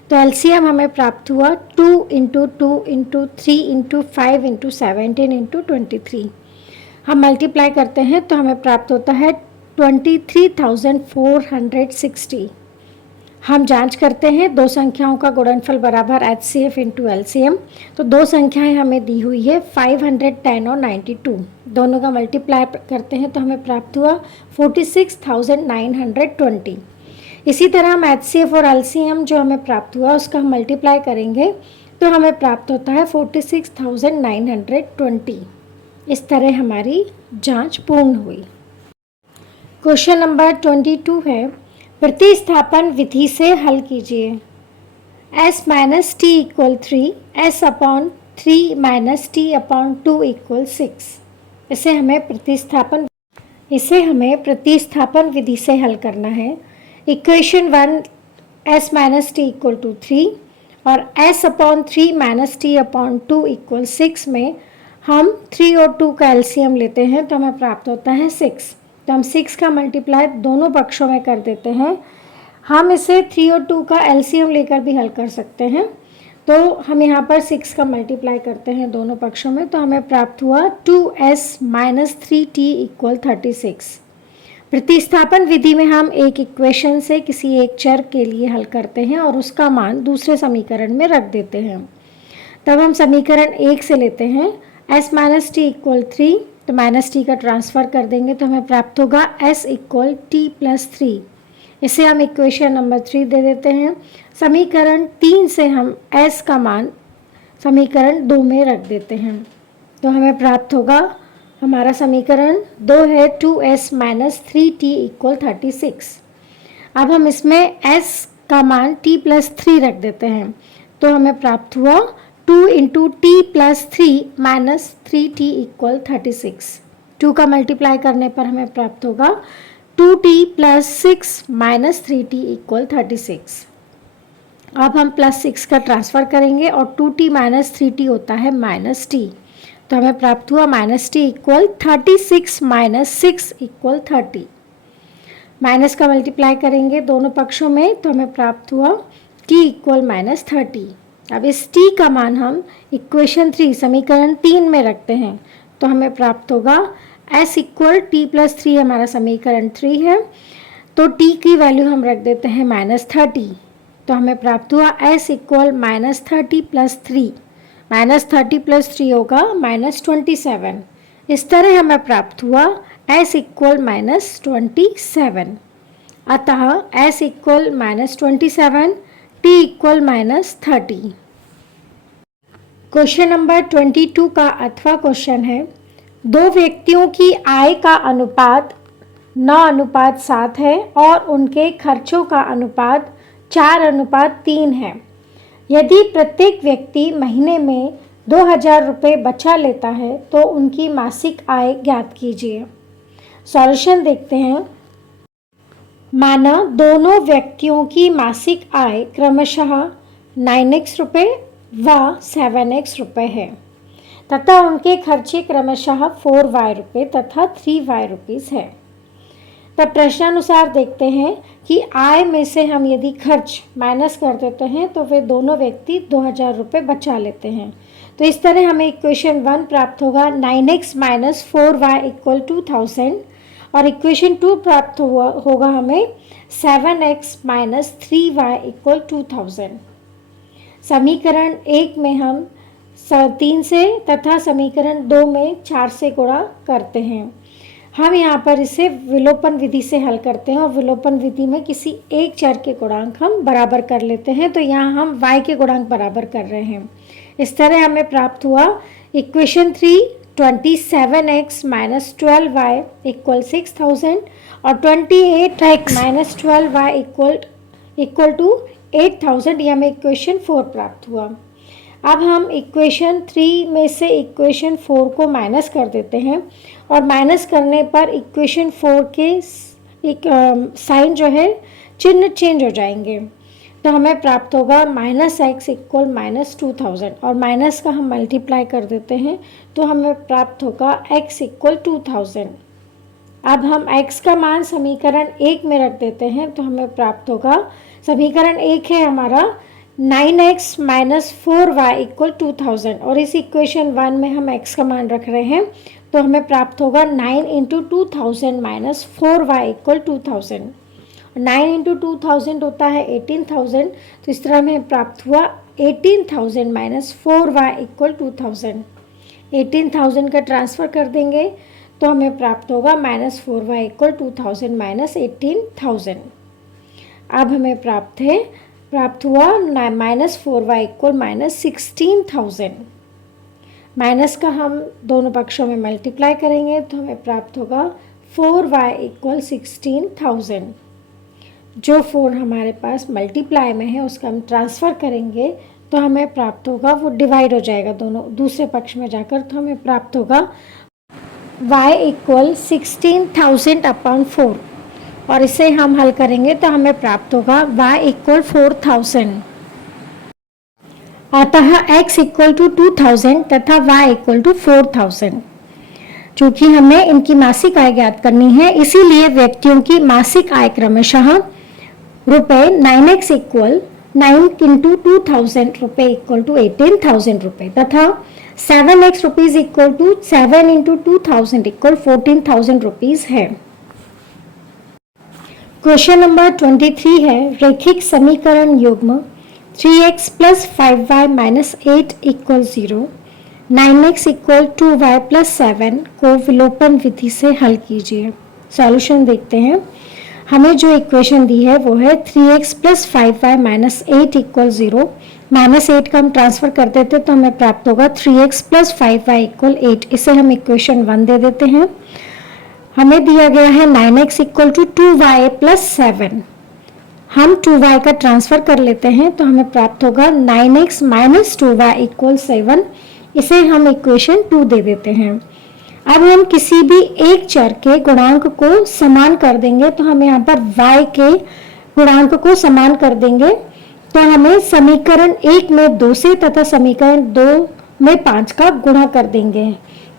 तो LCM हमें प्राप्त हुआ 2 into 2 into 3 into 5 into 17 into 23। हम मल्टीप्लाई करते हैं तो हमें प्राप्त होता है 23,460। हम जांच करते हैं दो संख्याओं का गुणनफल बराबर HCF इंटू LCM, तो दो संख्याएं हमें दी हुई है 510 और 92, दोनों का मल्टीप्लाई करते हैं तो हमें प्राप्त हुआ 46,920। इसी तरह हम HCF और LCM जो हमें प्राप्त हुआ उसका हम मल्टीप्लाई करेंगे तो हमें प्राप्त होता है 46,920। इस तरह हमारी जांच पूर्ण हुई। क्वेश्चन नंबर 22 है, प्रतिस्थापन विधि से हल कीजिए। s minus t equal 3, s upon 3 minus t upon 2 equal 6। इसे हमें प्रतिस्थापन विधि से हल करना है। Equation 1 s minus t equal to 3 और s upon 3 minus t upon 2 equal 6 में हम 3 और 2 का LCM लेते हैं तो हमें प्राप्त होता है 6। तो हम 6 का मल्टीप्लाई दोनों पक्षों में कर देते हैं। हम इसे 3 और 2 का LCM लेकर भी हल कर सकते हैं, तो हम यहाँ पर 6 का मल्टीप्लाई करते हैं दोनों पक्षों में तो हमें प्राप्त हुआ 2s माइनस 3t इक्वल 36। प्रतिस्थापन विधि में हम एक इक्वेशन से किसी एक चर के लिए हल करते हैं और उसका मान दूसरे समीकरण में रख देते हैं। तब हम समीकरण 1 से लेते हैं s माइनस टी इक्वल 3, तो माइनस टी का ट्रांसफ़र कर देंगे तो हमें प्राप्त होगा s इक्वल टी प्लस 3। इसे हम इक्वेशन नंबर 3 दे देते हैं। समीकरण 3 से हम s का मान समीकरण 2 में रख देते हैं तो हमें प्राप्त होगा, हमारा समीकरण 2 है 2s माइनस 3t इक्वल 36। अब हम इसमें s का मान t प्लस 3 रख देते हैं तो हमें प्राप्त हुआ 2 into T plus 3 minus 3t equal 36। 2 का मल्टीप्लाई करने पर हमें प्राप्त होगा 2t plus 6 minus 3t equal 36। अब हम प्लस 6 का ट्रांसफ़र करेंगे और 2t माइनस 3t होता है माइनस t, तो हमें प्राप्त हुआ minus t equal 36 minus 6 equal 30। Minus का मल्टीप्लाई करेंगे दोनों पक्षों में तो हमें प्राप्त हुआ t इक्वल माइनस 30। अब इस t का मान हम इक्वेशन 3 समीकरण 3 में रखते हैं तो हमें प्राप्त होगा s इक्वल टी प्लस 3, हमारा समीकरण 3 है, तो t की वैल्यू हम रख देते हैं माइनस 30, तो हमें प्राप्त हुआ s equal minus 30 plus 3, minus 30 plus 3 होगा माइनस 27। इस तरह हमें प्राप्त हुआ s इक्वल -27। अतः s equal -27, t equal -30। Question number 22 का अथवा क्वेश्चन है, दो व्यक्तियों की आय का अनुपात 9:7 है और उनके खर्चों का अनुपात 4:3 है। यदि प्रत्येक व्यक्ति महीने में 2,000 रुपये बचा लेता है तो उनकी मासिक आय ज्ञात कीजिए। सॉल्यूशन देखते हैं। माना दोनों व्यक्तियों की मासिक आय क्रमशः 9x रुपये व 7x रुपये है तथा उनके खर्चे क्रमशः 4y रुपये तथा 3y रुपीज़ है। तब प्रश्नानुसार देखते हैं कि आय में से हम यदि खर्च माइनस कर देते हैं तो वे दोनों व्यक्ति 2,000 रुपये बचा लेते हैं। तो इस तरह हमें इक्वेशन 1 प्राप्त होगा 9x - 4y = 2,000 और इक्वेशन 2 प्राप्त होगा हमें 7x - 3y = 2,000। समीकरण 1 में हम 3 से तथा समीकरण 2 में 4 से गुणा करते हैं। हम यहाँ पर इसे विलोपन विधि से हल करते हैं और विलोपन विधि में किसी एक चर के गुणांक हम बराबर कर लेते हैं। तो यहाँ हम y के गुणांक बराबर कर रहे हैं। इस तरह हमें प्राप्त हुआ इक्वेशन 3 27x - 12y = 6,000 और 28x - 12y = 8,000। ये हमें इक्वेशन 4 प्राप्त हुआ। अब हम इक्वेशन 3 में से इक्वेशन 4 को माइनस कर देते हैं और माइनस करने पर इक्वेशन 4 के साइन जो है चिन्ह चेंज हो जाएंगे। तो हमें प्राप्त होगा -x = -2,000 और माइनस का हम मल्टीप्लाई कर देते हैं तो हमें प्राप्त होगा x = 2,000। अब हम x का मान समीकरण 1 में रख देते हैं तो हमें प्राप्त होगा, समीकरण 1 है हमारा 9x - 4y = 2,000 और इस इक्वेशन 1 में हम x का मान रख रहे हैं तो हमें प्राप्त होगा 9 × 2,000 - 4y = 2,000। 9 × 2,000 होता है 18,000। तो इस तरह हमें प्राप्त हुआ 18,000 - 4y = 2,000। 18,000 का ट्रांसफ़र कर देंगे तो हमें प्राप्त होगा -4y = 2,000 - 18,000। अब हमें प्राप्त हुआ -4y = -16,000। माइनस का हम दोनों पक्षों में मल्टीप्लाई करेंगे तो हमें प्राप्त होगा 4y = 16,000। जो 4 हमारे पास मल्टीप्लाई में है उसका हम ट्रांसफ़र करेंगे तो हमें प्राप्त होगा, वो डिवाइड हो जाएगा दोनों दूसरे पक्ष में जाकर, तो हमें प्राप्त होगा y = 16,000/4 और इसे हम हल करेंगे तो हमें प्राप्त होगा y = 4,000। अतः x = 2,000 तथा y = 4,000। चूँकि हमें इनकी मासिक आय ज्ञात करनी है इसीलिए व्यक्तियों की मासिक आय क्रमशः रुपये 9x = 9 × 2,000 रुपये = 18,000 रुपये तथा 7x रुपीज़ = 7 × 2,000 = 14,000 रुपीज़ है। क्वेश्चन नंबर 23 है, रैखिक समीकरण युग्म 3x + 5y - 8 = 0, 9x = 2y + 7 को विलोपन विधि से हल कीजिए। सॉल्यूशन देखते हैं। हमें जो इक्वेशन दी है वो है 3x + 5y - 8 = 0। -8 का हम ट्रांसफ़र कर देते तो हमें प्राप्त होगा 3x + 5y = 8। इसे हम इक्वेशन 1 दे देते हैं। हमें दिया गया है 9x = 2y + 7। हम 2y का ट्रांसफ़र कर लेते हैं तो हमें प्राप्त होगा 9x - 2y = 7। इसे हम इक्वेशन 2 दे देते हैं। अब हम किसी भी एक चर के गुणांक को समान कर देंगे तो हम यहाँ पर y के गुणांक को समान कर देंगे तो हमें समीकरण 1 में 2 से तथा समीकरण 2 में 5 का गुणा कर देंगे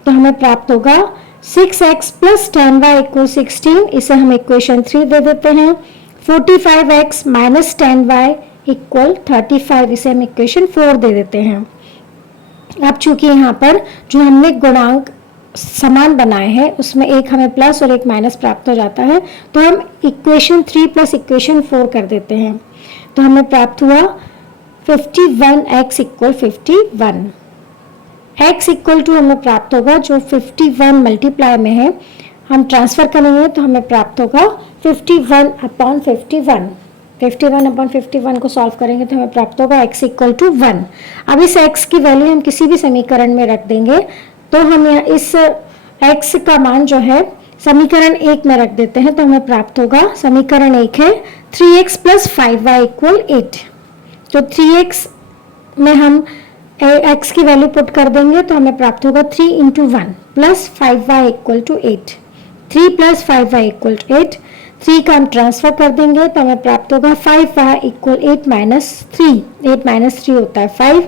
तो हमें प्राप्त होगा 6x + 10y = 16। इसे हम इक्वेशन 3 दे देते हैं। 45x - 10y = 35। इसे हम इक्वेशन 4 दे देते हैं। अब चूंकि यहाँ पर जो हमने गुणांक समान बनाए हैं उसमें एक हमें प्लस और एक माइनस प्राप्त हो जाता है तो हम इक्वेशन 3 + इक्वेशन 4 कर देते हैं तो हमें प्राप्त हुआ 51x = 51। x = हमें प्राप्त होगा जो 51 मल्टीप्लाई में है हम ट्रांसफ़र करेंगे तो हमें प्राप्त होगा 51/51। 51/51 को सॉल्व करेंगे तो हमें प्राप्त होगा x इक्वल टू 1। अब इस x की वैल्यू हम किसी भी समीकरण में रख देंगे तो हम यहाँ इस x का मान जो है समीकरण 1 में रख देते हैं तो हमें प्राप्त होगा, समीकरण 1 है 3x + 5y = 8। तो 3x में हम x की वैल्यू पुट कर देंगे तो हमें प्राप्त होगा 3 × 1 + 5y = 8। 3 + 5y = 8। 3 का हम ट्रांसफर कर देंगे तो हमें प्राप्त होगा 5y = 8 - 3। 8 - 3 होता है 5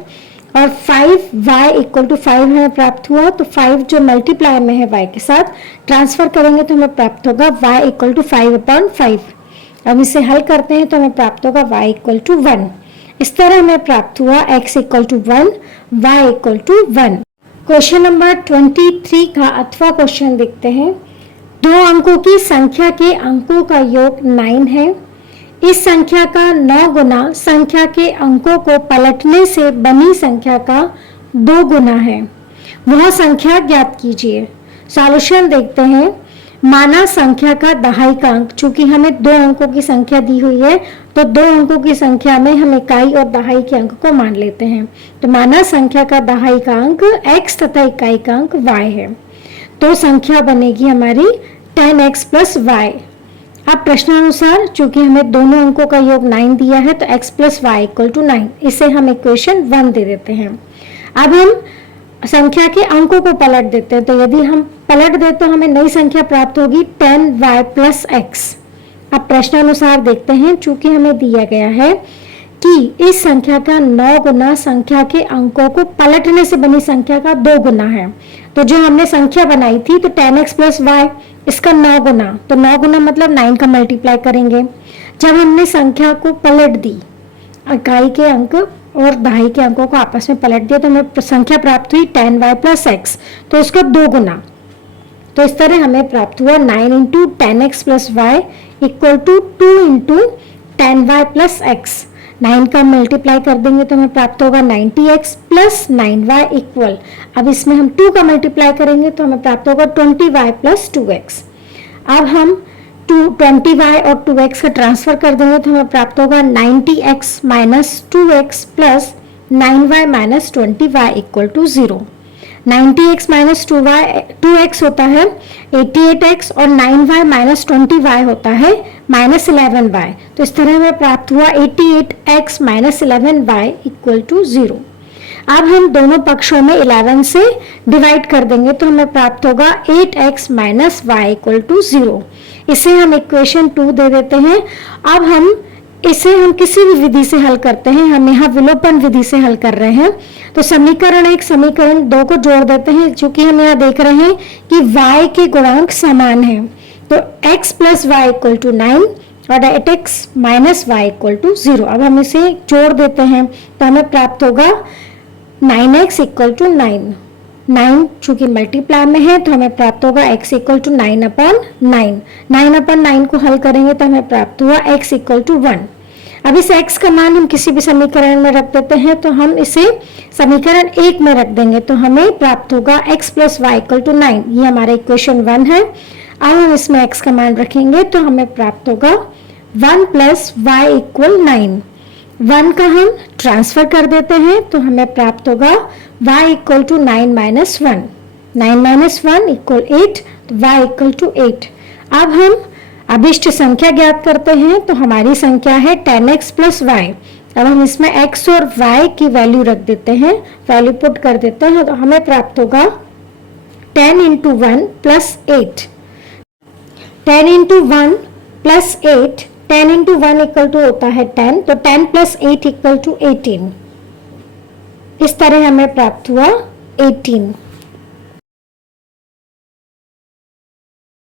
और 5y = 5 हमें प्राप्त हुआ। तो 5 जो मल्टीप्लाई में है y के साथ ट्रांसफर करेंगे तो हमें प्राप्त होगा y = 5/5। अब इसे हल करते हैं तो हमें प्राप्त होगा y = 1। इस तरह हमें प्राप्त हुआ x = 1, y = 1। क्वेश्चन नंबर 23 का अथवा क्वेश्चन देखते हैं। 2 अंकों की संख्या के अंकों का योग 9 है। इस संख्या का 9 गुना संख्या के अंकों को पलटने से बनी संख्या का 2 गुना है। वह संख्या ज्ञात कीजिए। सॉल्यूशन देखते हैं। माना संख्या का दहाई का अंक, चूंकि हमें 2 अंकों की संख्या दी हुई है तो 2 अंकों की संख्या में हम इकाई और दहाई के अंक को मान लेते हैं। तो माना संख्या का दहाई का अंक x तथा इकाई का अंक y है तो संख्या बनेगी हमारी 10x + y। अब प्रश्नानुसार चूंकि हमें दोनों अंकों का योग 9 दिया है तो x + y = 9, इसे हम इक्वेशन 1 दे देते हैं। अब हम संख्या के अंकों को पलट देते हैं तो यदि हम पलट दें तो हमें नई संख्या प्राप्त होगी 10y + x। अब प्रश्नानुसार देखते हैं, चूंकि हमें दिया गया है कि इस संख्या का 9 गुना संख्या के अंकों को पलटने से बनी संख्या का 2 गुना है। तो जो हमने संख्या बनाई थी तो 10x + y, इसका 9 गुना, तो 9 गुना मतलब 9 का मल्टीप्लाई करेंगे। जब हमने संख्या को पलट दी, इकाई के अंक और दहाई के अंकों को आपस में पलट दिया तो हमें संख्या प्राप्त हुई 10y + x, तो इसका 2 गुना। तो इस तरह हमें प्राप्त हुआ 9 × 10x + y = 2 × 10y + x। 9 का मल्टीप्लाई कर देंगे तो हमें प्राप्त होगा 90x + 9y =, अब इसमें हम 2 का मल्टीप्लाई करेंगे तो हमें प्राप्त होगा 20y + 2x। अब हम 20y और 2x का ट्रांसफर कर देंगे तो हमें प्राप्त होगा 90x - 2x + 9y - 20y = 0। 90x - 2x होता है 88x और 9y - 20y होता है -11y। तो इस तरह हमें प्राप्त हुआ 88x - 11y = 0। अब हम दोनों पक्षों में 11 से डिवाइड कर देंगे तो हमें प्राप्त होगा 8x - y = 0। इसे हम इक्वेशन 2 दे देते हैं। अब हम इसे किसी भी विधि से हल करते हैं, हम यहाँ विलोपन विधि से हल कर रहे हैं। तो समीकरण 1 समीकरण 2 को जोड़ देते हैं, चूंकि हम यहाँ देख रहे हैं कि y के गुणांक समान हैं तो x + y = 9 और 8x - y = 0। अब हम इसे जोड़ देते हैं तो हमें प्राप्त होगा 9x = 9। 9 चूंकि मल्टीप्लाई में है तो हमें प्राप्त होगा x = 9/9। 9/9 को हल करेंगे तो हमें प्राप्त हुआ x = 1। अब इस x का मान हम किसी भी समीकरण में रख देते हैं तो हम इसे समीकरण 1 में रख देंगे तो हमें प्राप्त होगा x + y = 9। ये हमारा इक्वेशन 1 है। अब हम इसमें x का मान रखेंगे तो हमें प्राप्त होगा 1 + y = 9। 1 का हम ट्रांसफर कर देते हैं तो हमें प्राप्त होगा y = 9 - 1। 9 - 1 = 8, तो y = 8। अब हम अभिष्ट संख्या ज्ञात करते हैं तो हमारी संख्या है 10x + y। अब हम इसमें x और y की वैल्यू रख देते हैं, वैल्यू पुट कर देते हैं तो हमें प्राप्त होगा 10 × 1 + 8। 10 × 1 + 8, 10 × 1 = होता है 10, तो 10 + 8 = 18। इस तरह हमें प्राप्त हुआ 18।